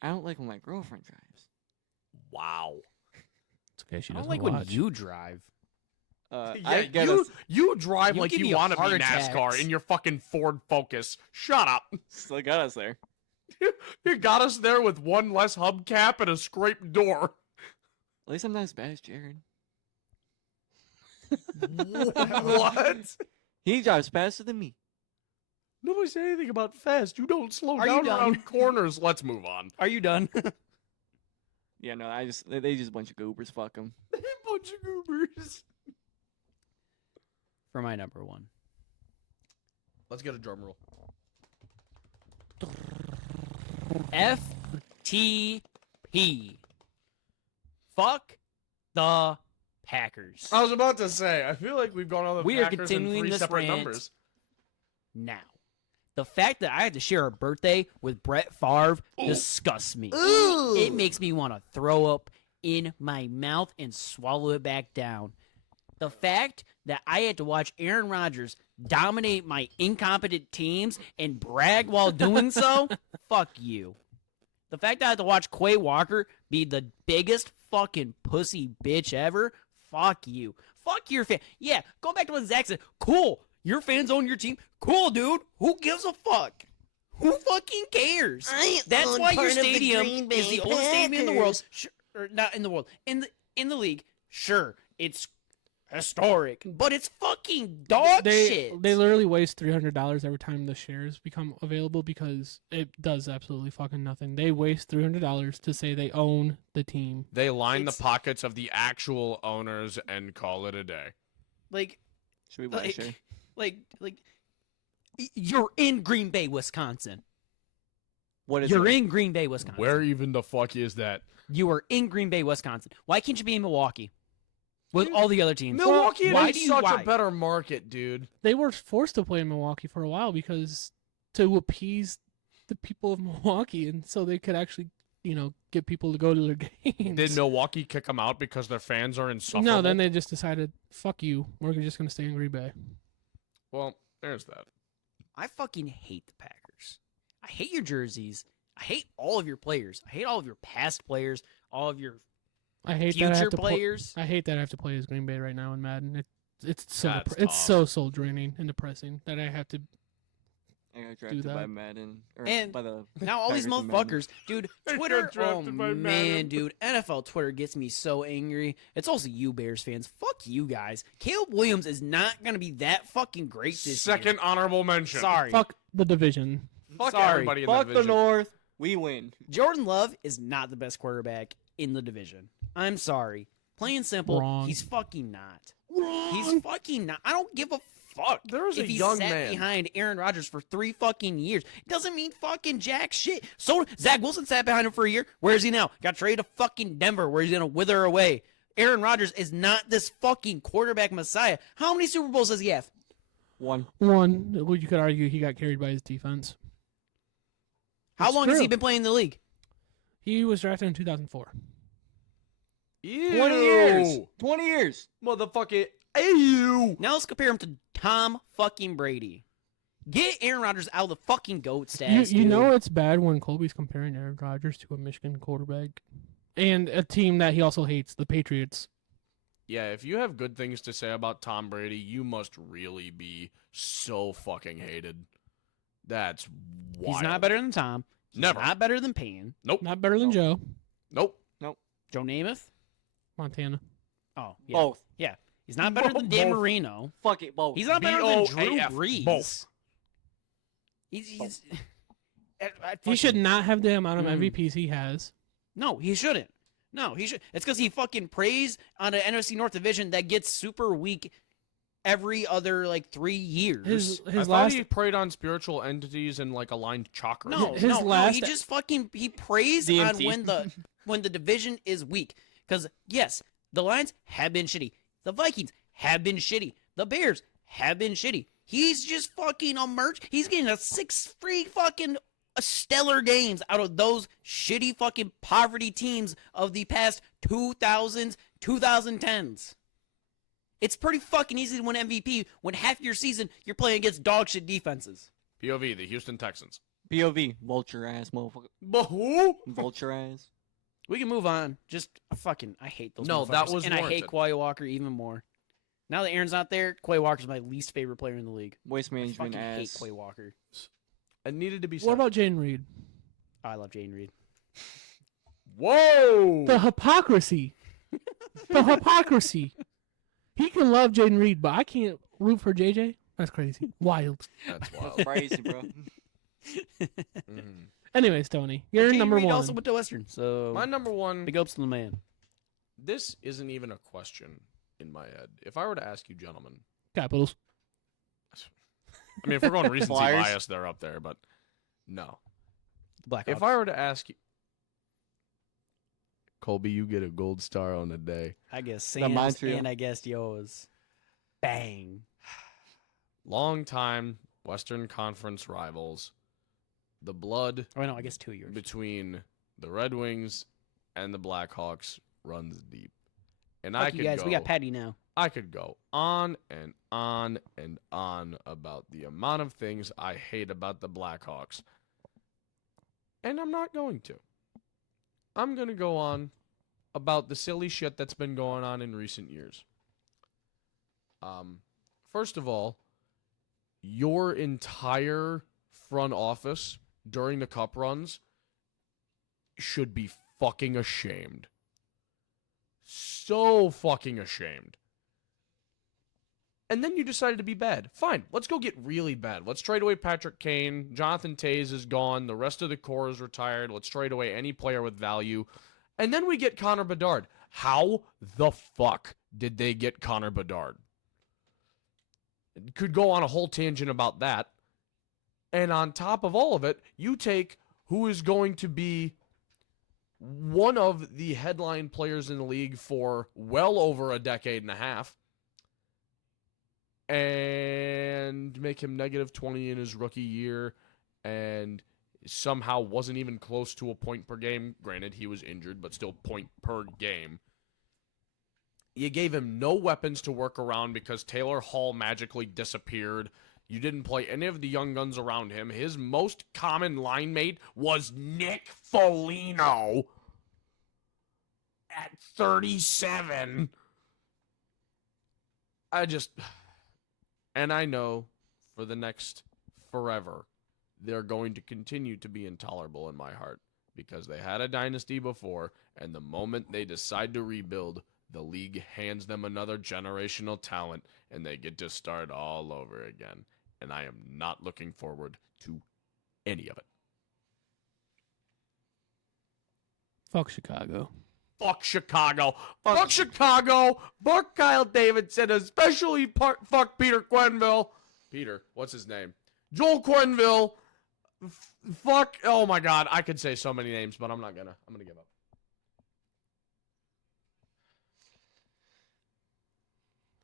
I don't like when my girlfriend drives. Wow. It's okay. She I don't doesn't like watch. when you drive. I get us. you drive You like give you me want to be heart NASCAR attacks. in your fucking Ford Focus. Shut up. Still got us there. You got us there with one less hubcap and a scraped door. At least I'm not as bad as Jared. What? He drives faster than me. Nobody said anything about fast. You don't slow Are you down done? around corners. Let's move on. Are you done? Yeah, no, they just a bunch of goobers. Fuck them. Bunch of goobers. For my number one. Let's get a drum roll. FTP. Fuck the Packers. I was about to say, I feel like we've gone on the We are Packers in continuing 3 this separate rant. numbers. Now, the fact that I had to share a birthday with Brett Favre disgusts me. It makes me want to throw up in my mouth and swallow it back down. The fact that I had to watch Aaron Rodgers dominate my incompetent teams and brag while doing so, fuck you. The fact that I had to watch Quay Walker be the biggest fucking pussy bitch ever, fuck you. Fuck your fan. Yeah, go back to what Zach said. Cool. Your fans own your team. Cool, dude. Who gives a fuck? Who fucking cares? That's why your stadium is the oldest stadium in the world. Sure, or not in the world. In the league. Sure, it's historic, but it's fucking dog shit. They literally waste $300 every time the shares become available because it does absolutely fucking nothing. They waste $300 to say they own the team. They line It's- the pockets of the actual owners and call it a day. like, Should we buy a like, share? like, you're in Green Bay, Wisconsin. What is You're it? in Green Bay, Wisconsin. Where even the fuck is that? You are in Green Bay, Wisconsin. Why can't you be in Milwaukee with all the other teams? Milwaukee why is do you- such why? a better market, dude. They were forced to play in Milwaukee for a while because to appease the people of Milwaukee, and so they could actually, get people to go to their games. Did Milwaukee kick them out because their fans are insufferable? No, then they just decided, fuck you. We're just going to stay in Green Bay. Well, there's that. I fucking hate the Packers. I hate your jerseys. I hate all of your players. I hate all of your past players, all of your I hate that I future have to players. I hate that I have to play as Green Bay right now in Madden. It's so That's it's tough. so soul draining and depressing that I have to. I got drafted that. by Madden. Or And by the Now all these Packers in Madden. motherfuckers, dude, I got Twitter, oh drafted by man, Madden. dude, NFL Twitter gets me so angry. It's also you Bears fans. Fuck you guys. Caleb Williams is not gonna be that fucking great this Second year. honorable mention. Sorry. Fuck the division. Fuck Sorry. everybody in Fuck the the division. North. We win. Jordan Love is not the best quarterback in the division. I'm sorry. Plain and simple, Wrong. he's fucking not. He's fucking not. I don't give a fuck. There was if a he young sat man. behind Aaron Rodgers for 3 fucking years. It doesn't mean fucking jack shit. So Zach Wilson sat behind him for a year. Where is he now? Got traded to fucking Denver, where he's gonna wither away. Aaron Rodgers is not this fucking quarterback messiah. How many Super Bowls does he have? One. Well, you could argue he got carried by his defense. How It's long has he true. been playing in the league? He was drafted in 2004. Ew. 20 years. 20 years. Motherfucking ew. Now let's compare him to Tom fucking Brady. Get Aaron Rodgers out of the fucking GOAT You, status. you dude. know it's bad when Colby's comparing Aaron Rodgers to a Michigan quarterback and a team that he also hates, the Patriots. Yeah, if you have good things to say about Tom Brady, you must really be so fucking hated. That's wild. He's not better than Tom. He's Never. not better than Payne. Nope. Not better than Joe Nope. Joe Namath. Montana. Oh, yeah. Both. Yeah. He's not better than Dan Both. Marino. Fuck it, both. He's not better than Drew BOAF. Brees. Both. He's He should not have the amount of Mm. MVPs he has. No, he shouldn't. No, he should. It's because he fucking prays on an NFC North division that gets super weak every other 3 years. His I thought last he preyed on spiritual entities and aligned chakras. No, his no, last- he just fucking he prays DMT. on when the division is weak. Because yes, the Lions have been shitty. The Vikings have been shitty. The Bears have been shitty. He's just fucking emerged. He's getting a 6 free fucking stellar games out of those shitty fucking poverty teams of the past 2000s, 2010s. It's pretty fucking easy to win MVP when half your season you're playing against dog shit defenses. POV, the Houston Texans. POV. Vulture ass, motherfucker. But who? Vulture ass. We can move on. Just I hate those. No, that motherfuckers. was and I hate warranted. Quay Walker even more. Now that Aaron's not there, Quay Walker's my least favorite player in the league. Waste I management fucking hate ass. Quay Walker. It needed to be said. What about Jane Reed? Oh, I love Jane Reed. Whoa! The hypocrisy. The hypocrisy. He can love Jaden Reed, but I can't root for JJ. That's crazy. Wild. That's That's wild. crazy, bro. Mhm. Anyways, Tony, you're Jaden number Reed one. also went to Western, so My number one. big ups to the man. This isn't even a question in my head. If I were to ask you, gentlemen, Capitals. I mean, if we're going recency Flyers? bias, they're up there, but no. The Blackhawks. If I were to ask you, Colby, you get a gold star on the day. I guess The Sam's Montreal. and I guess yours. Bang. Long time Western Conference rivals. The blood Oh, no, I guess 2 years. between the Red Wings and the Blackhawks runs deep. And Fuck I you could guys, go, we got Patty now. I could go on and on and on about the amount of things I hate about the Blackhawks. And I'm not going to. I'm going to go on about the silly shit that's been going on in recent years. First of all, your entire front office during the cup runs should be fucking ashamed. So fucking ashamed. And then you decided to be bad. Fine, let's go get really bad. Let's trade away Patrick Kane. Jonathan Toews is gone. The rest of the core is retired. Let's trade away any player with value. And then we get Connor Bedard. How the fuck did they get Connor Bedard? Could go on a whole tangent about that. And on top of all of it, you take who is going to be one of the headline players in the league for well over a decade and a half and make him negative 20 in his rookie year and somehow wasn't even close to a point per game. Granted, he was injured, but still point per game. You gave him no weapons to work around because Taylor Hall magically disappeared. You didn't play any of the young guns around him. His most common line mate was Nick Foligno at 37. And I know for the next forever, they're going to continue to be intolerable in my heart because they had a dynasty before, and the moment they decide to rebuild, the league hands them another generational talent, and they get to start all over again. And I am not looking forward to any of it. Fuck Chicago. Fuck Chicago. Fuck Chicago. Fuck Kyle Davidson. Especially fuck Peter Quenville. Peter, what's his name? Joel Quenville. Fuck. Oh my God. I could say so many names, but I'm not gonna. I'm gonna give up.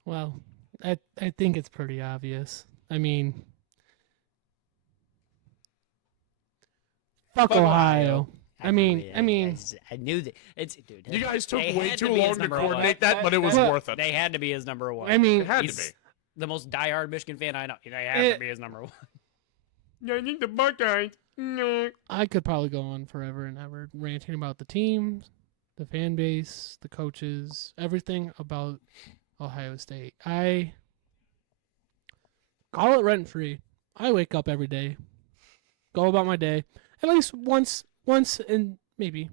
Well, I think it's pretty obvious. I mean, fuck Ohio. I mean, I knew that. It's dude. You guys took they way had too be his long to number coordinate one. that, but it was Well, worth it. They had to be his number one. I mean, It had to He's be. the most diehard Michigan fan I know. They had to be his number one. Yeah, I think the Buckeyes. No. I could probably go on forever and ever ranting about the team, the fan base, the coaches, everything about Ohio State. I call it rent free. I wake up every day, go about my day, at least once and maybe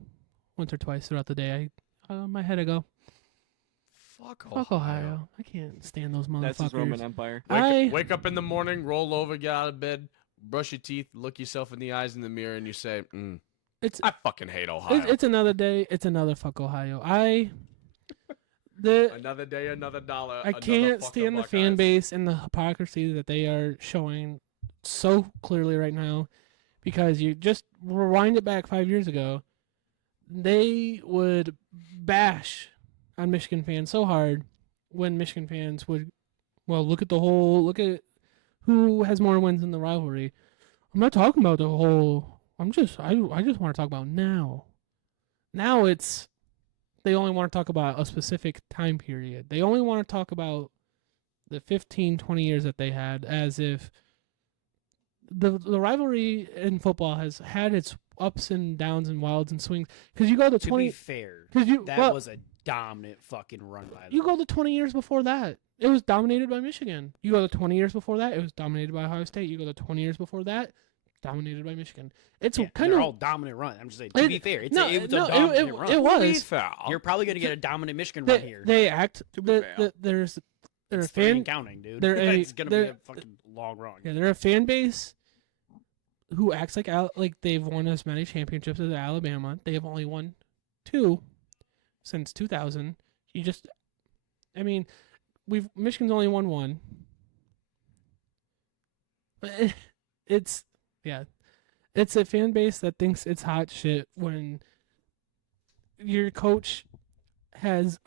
once or twice throughout the day. My head I go, Fuck fuck Ohio. I can't stand those motherfuckers. That's his Roman Empire. Wake up in the morning, roll over, get out of bed, brush your teeth, look yourself in the eyes in the mirror, and you say, It's I fucking hate Ohio. it's another day. It's another fuck Ohio. Another day, another dollar. I another can't fucking stand the fan Buckeyes. base and the hypocrisy that they are showing so clearly right now, because you just rewind it back 5 years ago, they would bash on Michigan fans so hard when Michigan fans would, well, look at who has more wins in the rivalry. I'm not talking about the whole. I just want to talk about now. Now it's they only want to talk about a specific time period. They only want to talk about the 15, 20 years that they had, as if the rivalry in football has had its ups and downs and wilds and swings. Because you go to To 20, be fair, because that was a dominant fucking run by them. you go to 20 years before that, it was dominated by Michigan. You go to 20 years before that, it was dominated by Ohio State. You go to 20 years before that, dominated by Michigan. It's Yeah, kind they're of all dominant run. I'm just saying, to be fair, it was a no, dominant run. it was. You're probably going to get a dominant Michigan run here. They act. To be fair. They're a It's 3 and fan. counting, dude. they're a- It's going to be they're- a fucking long run. Yeah, they're a fan base who acts like they've won as many championships as Alabama. They have only won 2 since 2000. Michigan's only won 1. But it's a fan base that thinks it's hot shit when your coach hasn't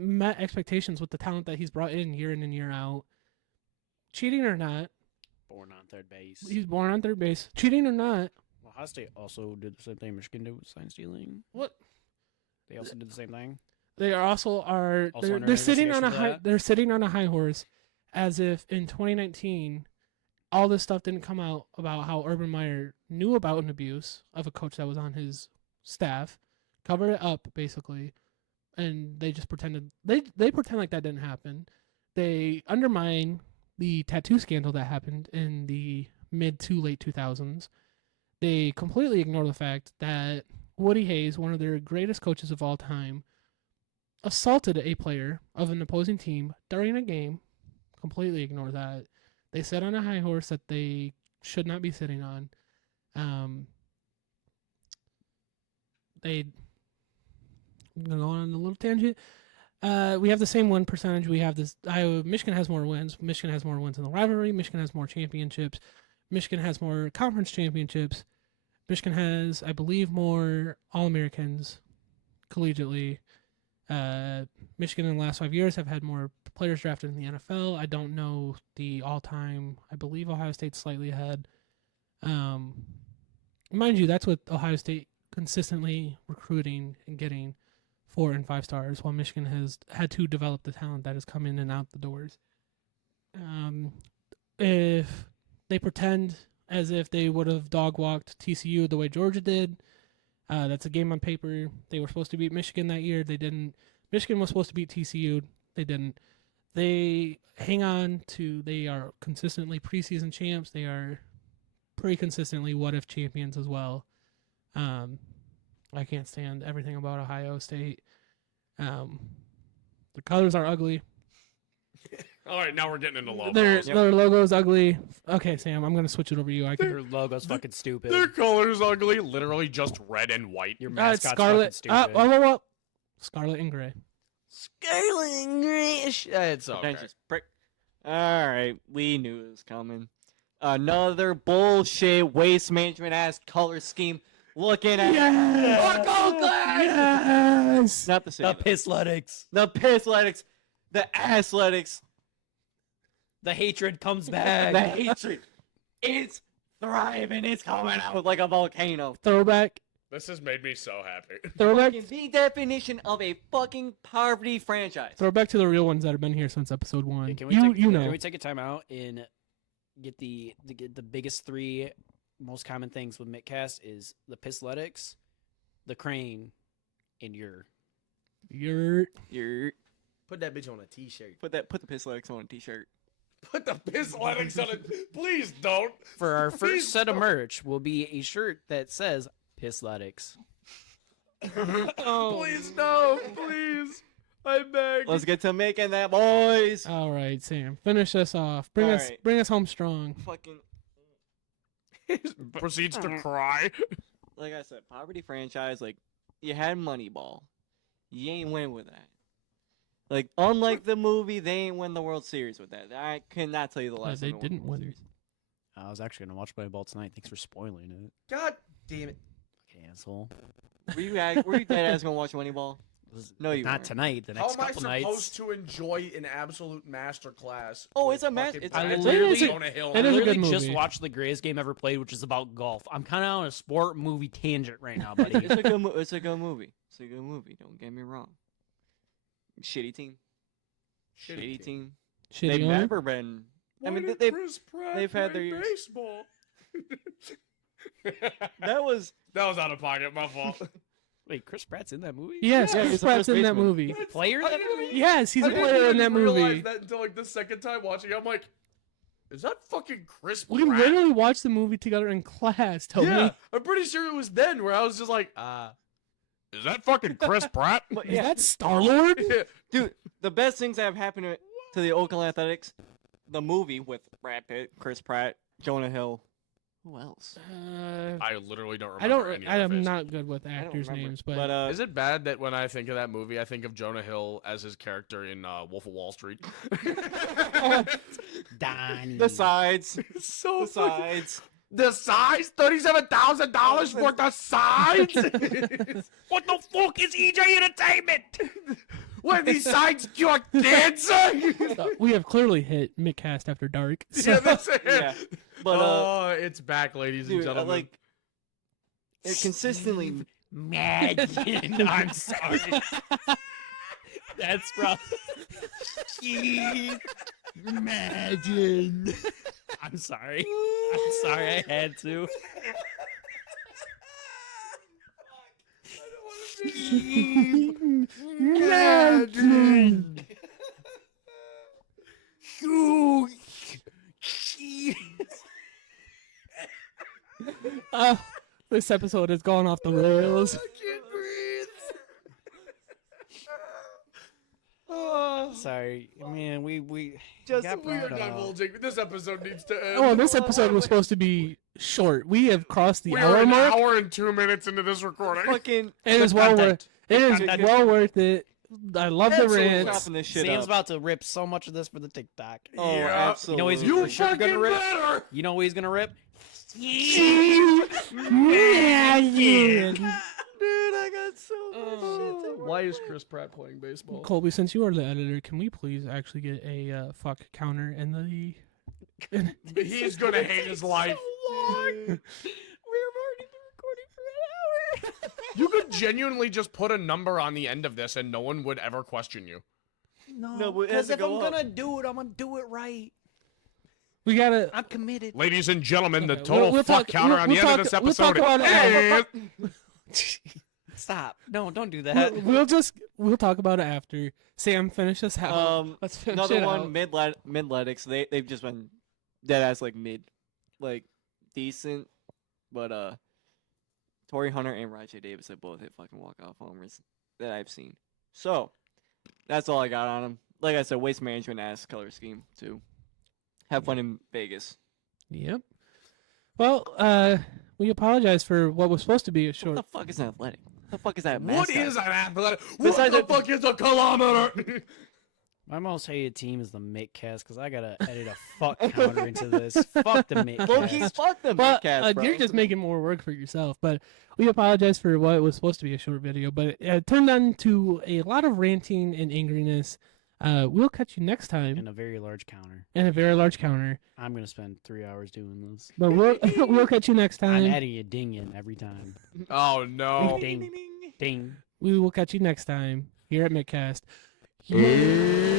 met expectations with the talent that he's brought in and year out. Cheating or not, Born on third base. he's born on third base. Cheating or not, Ohio State also did the same thing Michigan did with sign stealing. what They also did the same thing. they also are Also they're, under they're sitting on a investigation for high that? they're sitting on a high horse, as if in 2019 all this stuff didn't come out about how Urban Meyer knew about an abuse of a coach that was on his staff, covered it up basically, and they just pretended they pretend like that didn't happen. They undermine the tattoo scandal that happened in the mid to late 2000s. They completely ignore the fact that Woody Hayes, one of their greatest coaches of all time, assaulted a player of an opposing team during a game. Completely ignore that. They sit on a high horse that they should not be sitting on. I'm gonna go on a little tangent. We have the same win percentage. We have this. Michigan has more wins. Michigan has more wins in the rivalry. Michigan has more championships. Michigan has more conference championships. Michigan has, I believe, more All-Americans collegiately. Michigan in the last 5 years have had more players drafted in the NFL. I don't know the all-time. I believe Ohio State's slightly ahead. Mind you, that's with Ohio State consistently recruiting and getting 4 and 5 stars, while Michigan has had to develop the talent that has come in and out the doors. If they pretend as if they would have dog walked TCU the way Georgia did, that's a game on paper. They were supposed to beat Michigan that year. They didn't. Michigan was supposed to beat TCU. They didn't. They hang on to. They are consistently preseason champs. They are pretty consistently what-if champions as well. I can't stand everything about Ohio State. The colors are ugly. All right, now we're getting into logos. Their logo is ugly. Okay, Sam, I'm gonna switch it over to you. I can. Their logo's fucking stupid. Their color's ugly, literally just red and white. Your It's mascot's scarlet. fucking stupid. Well, scarlet and gray. Scarlet English. It's okay. Pretentious prick. Alright, we knew it was coming. Another bullshit waste management ass color scheme. Looking at Yes! Yes! not the city. The Pissletics. The Pissletics. The Athletics. The hatred comes The back. hatred. It's thriving. It's coming out like a volcano. Throwback. This has made me so happy. Throwback. Fucking the definition of a fucking poverty franchise. Throwback to the real ones that have been here since episode 1. Hey, can you Can know. we take a time out and get the biggest 3 most common things with Mittcast is the Pissletics, the crane, and your. You're Put that bitch on a t-shirt. Put the Pissletics on a t-shirt. Put the Pissletics on it. Please don't. For our Please first set of don't. merch will be a shirt that says Pissletics. Please no. Please. I beg. Let's get to making that, boys. all right, Sam. Finish us off. Bring All us right. bring us home strong. Fucking Proceeds to cry. like I said, poverty franchise. Like you had Moneyball, you ain't win with that. Like unlike the movie, they ain't win the World Series with that. I cannot tell you the last they time didn't the World win. Series. I was actually gonna watch Moneyball tonight. Thanks for spoiling it. God damn it. Fucking asshole. Were you dead ass gonna watch Moneyball? No, you not weren't. tonight. The How next am I couple supposed nights. to enjoy an absolute masterclass? Oh, with it's a mas- fucking it's a- Brad I Pitt literally- and Jonah Hill? it I is a literally good just movie. watched the greatest game ever played, which is about golf. I'm kind of on a sport movie tangent right now, buddy. It's a good. It's a good movie. It's a good movie. Don't get me wrong. Shitty team. Shitty team. Shitty They've owner. never been. I Why mean, did they've Chris Pratt they've had play their years. baseball. that was That was out of pocket. My fault. Wait, Chris Pratt's in that movie? Yes, Yeah, Chris he's the Pratt's first in that baseman. movie. Player in I that didn't movie? even- Yes, he's I a didn't player in even that realize movie. that until like the second time watching. I'm like, is that fucking Chris We Pratt? literally watched the movie together in class, Tony. Yeah, I'm pretty sure it was then where I was just like, is that fucking Chris Pratt? But Is yeah, that Star-Lord? dude, the best things that have happened to the Oakland Athletics, the movie with Brad Pitt, Chris Pratt, Jonah Hill. Who else? I literally don't remember. I don't. Any of I their am faces. not good with I don't actors' remember. names, but Is it bad that when I think of that movie, I think of Jonah Hill as his character in Wolf of Wall Street? Donnie. The sides. So The fucking- sides. The sides? $37,000 for the sides? What the fuck is EJ Entertainment? What are these sides your kids? we have clearly hit Mittcast After Dark. So. Yeah, that's it. Yeah. But oh, it's back, ladies and dude, gentlemen. like it consistently. Imagine. I'm sorry. That's probably. Imagine. I'm sorry. I'm sorry. I had to. Imagine. This episode has gone off the rails. I can't breathe. Sorry, man. We Just- got We are brought up. divulging. This episode needs to end. Oh, this episode was supposed to be short. We have crossed the We are hour an mark. hour and 2 minutes into this recording. Fucking. It is well worth. It is Content. well worth it. I love the Absolutely. rants. Chopping this shit Sam's up. about to rip so much of this for the TikTok. Oh, Yeah. absolutely. You know he's You for sure fucking gonna rip. better. You know what he's gonna rip? Imagine. Dude, I got so much shit to Why is Chris Pratt playing baseball? Colby, since you are the editor, can we please actually get a fuck counter in the? He's gonna hate his life. We've already been recording for an hour. You could genuinely just put a number on the end of this and no one would ever question you. No, but it because has to if go I'm up. gonna do it, I'm gonna do it right. We gotta. I'm committed. Ladies and gentlemen, the Okay, total we'll fuck talk- counter we'll- on the we'll end of this talk- we'll episode talk about is... Stop. No, don't do that. We'll talk about it after. Sam, finish us out. Let's finish Another it one, out. Midletics. They've just been dead ass like mid, like decent, but Torrey Hunter and Rajay Davis have both hit fucking walk off homers that I've seen. So that's all I got on them. Like I said, waste management ass color scheme too. Have fun in Vegas. Yep. Well, we apologize for what was supposed to be a What short. the fuck is an athletic? What the fuck is that? What mascot? is an athletic? What Besides the that- fuck is a kilometer? My most hated team is the Mittcast because I gotta edit a fuck counter into this. Fuck the Mittcast. Low-key, fuck them. Well, Mittcast, bro. you're just making more work for yourself. But we apologize for what was supposed to be a short video, but it turned into a lot of ranting and angriness. We'll catch you next time And a very large counter. in a very large counter. I'm gonna spend 3 hours doing this. But we'll we'll catch you next I'm time. adding a ding in every time. Oh no. Ding, ding. We will catch you next time here at Mittcast. Yeah.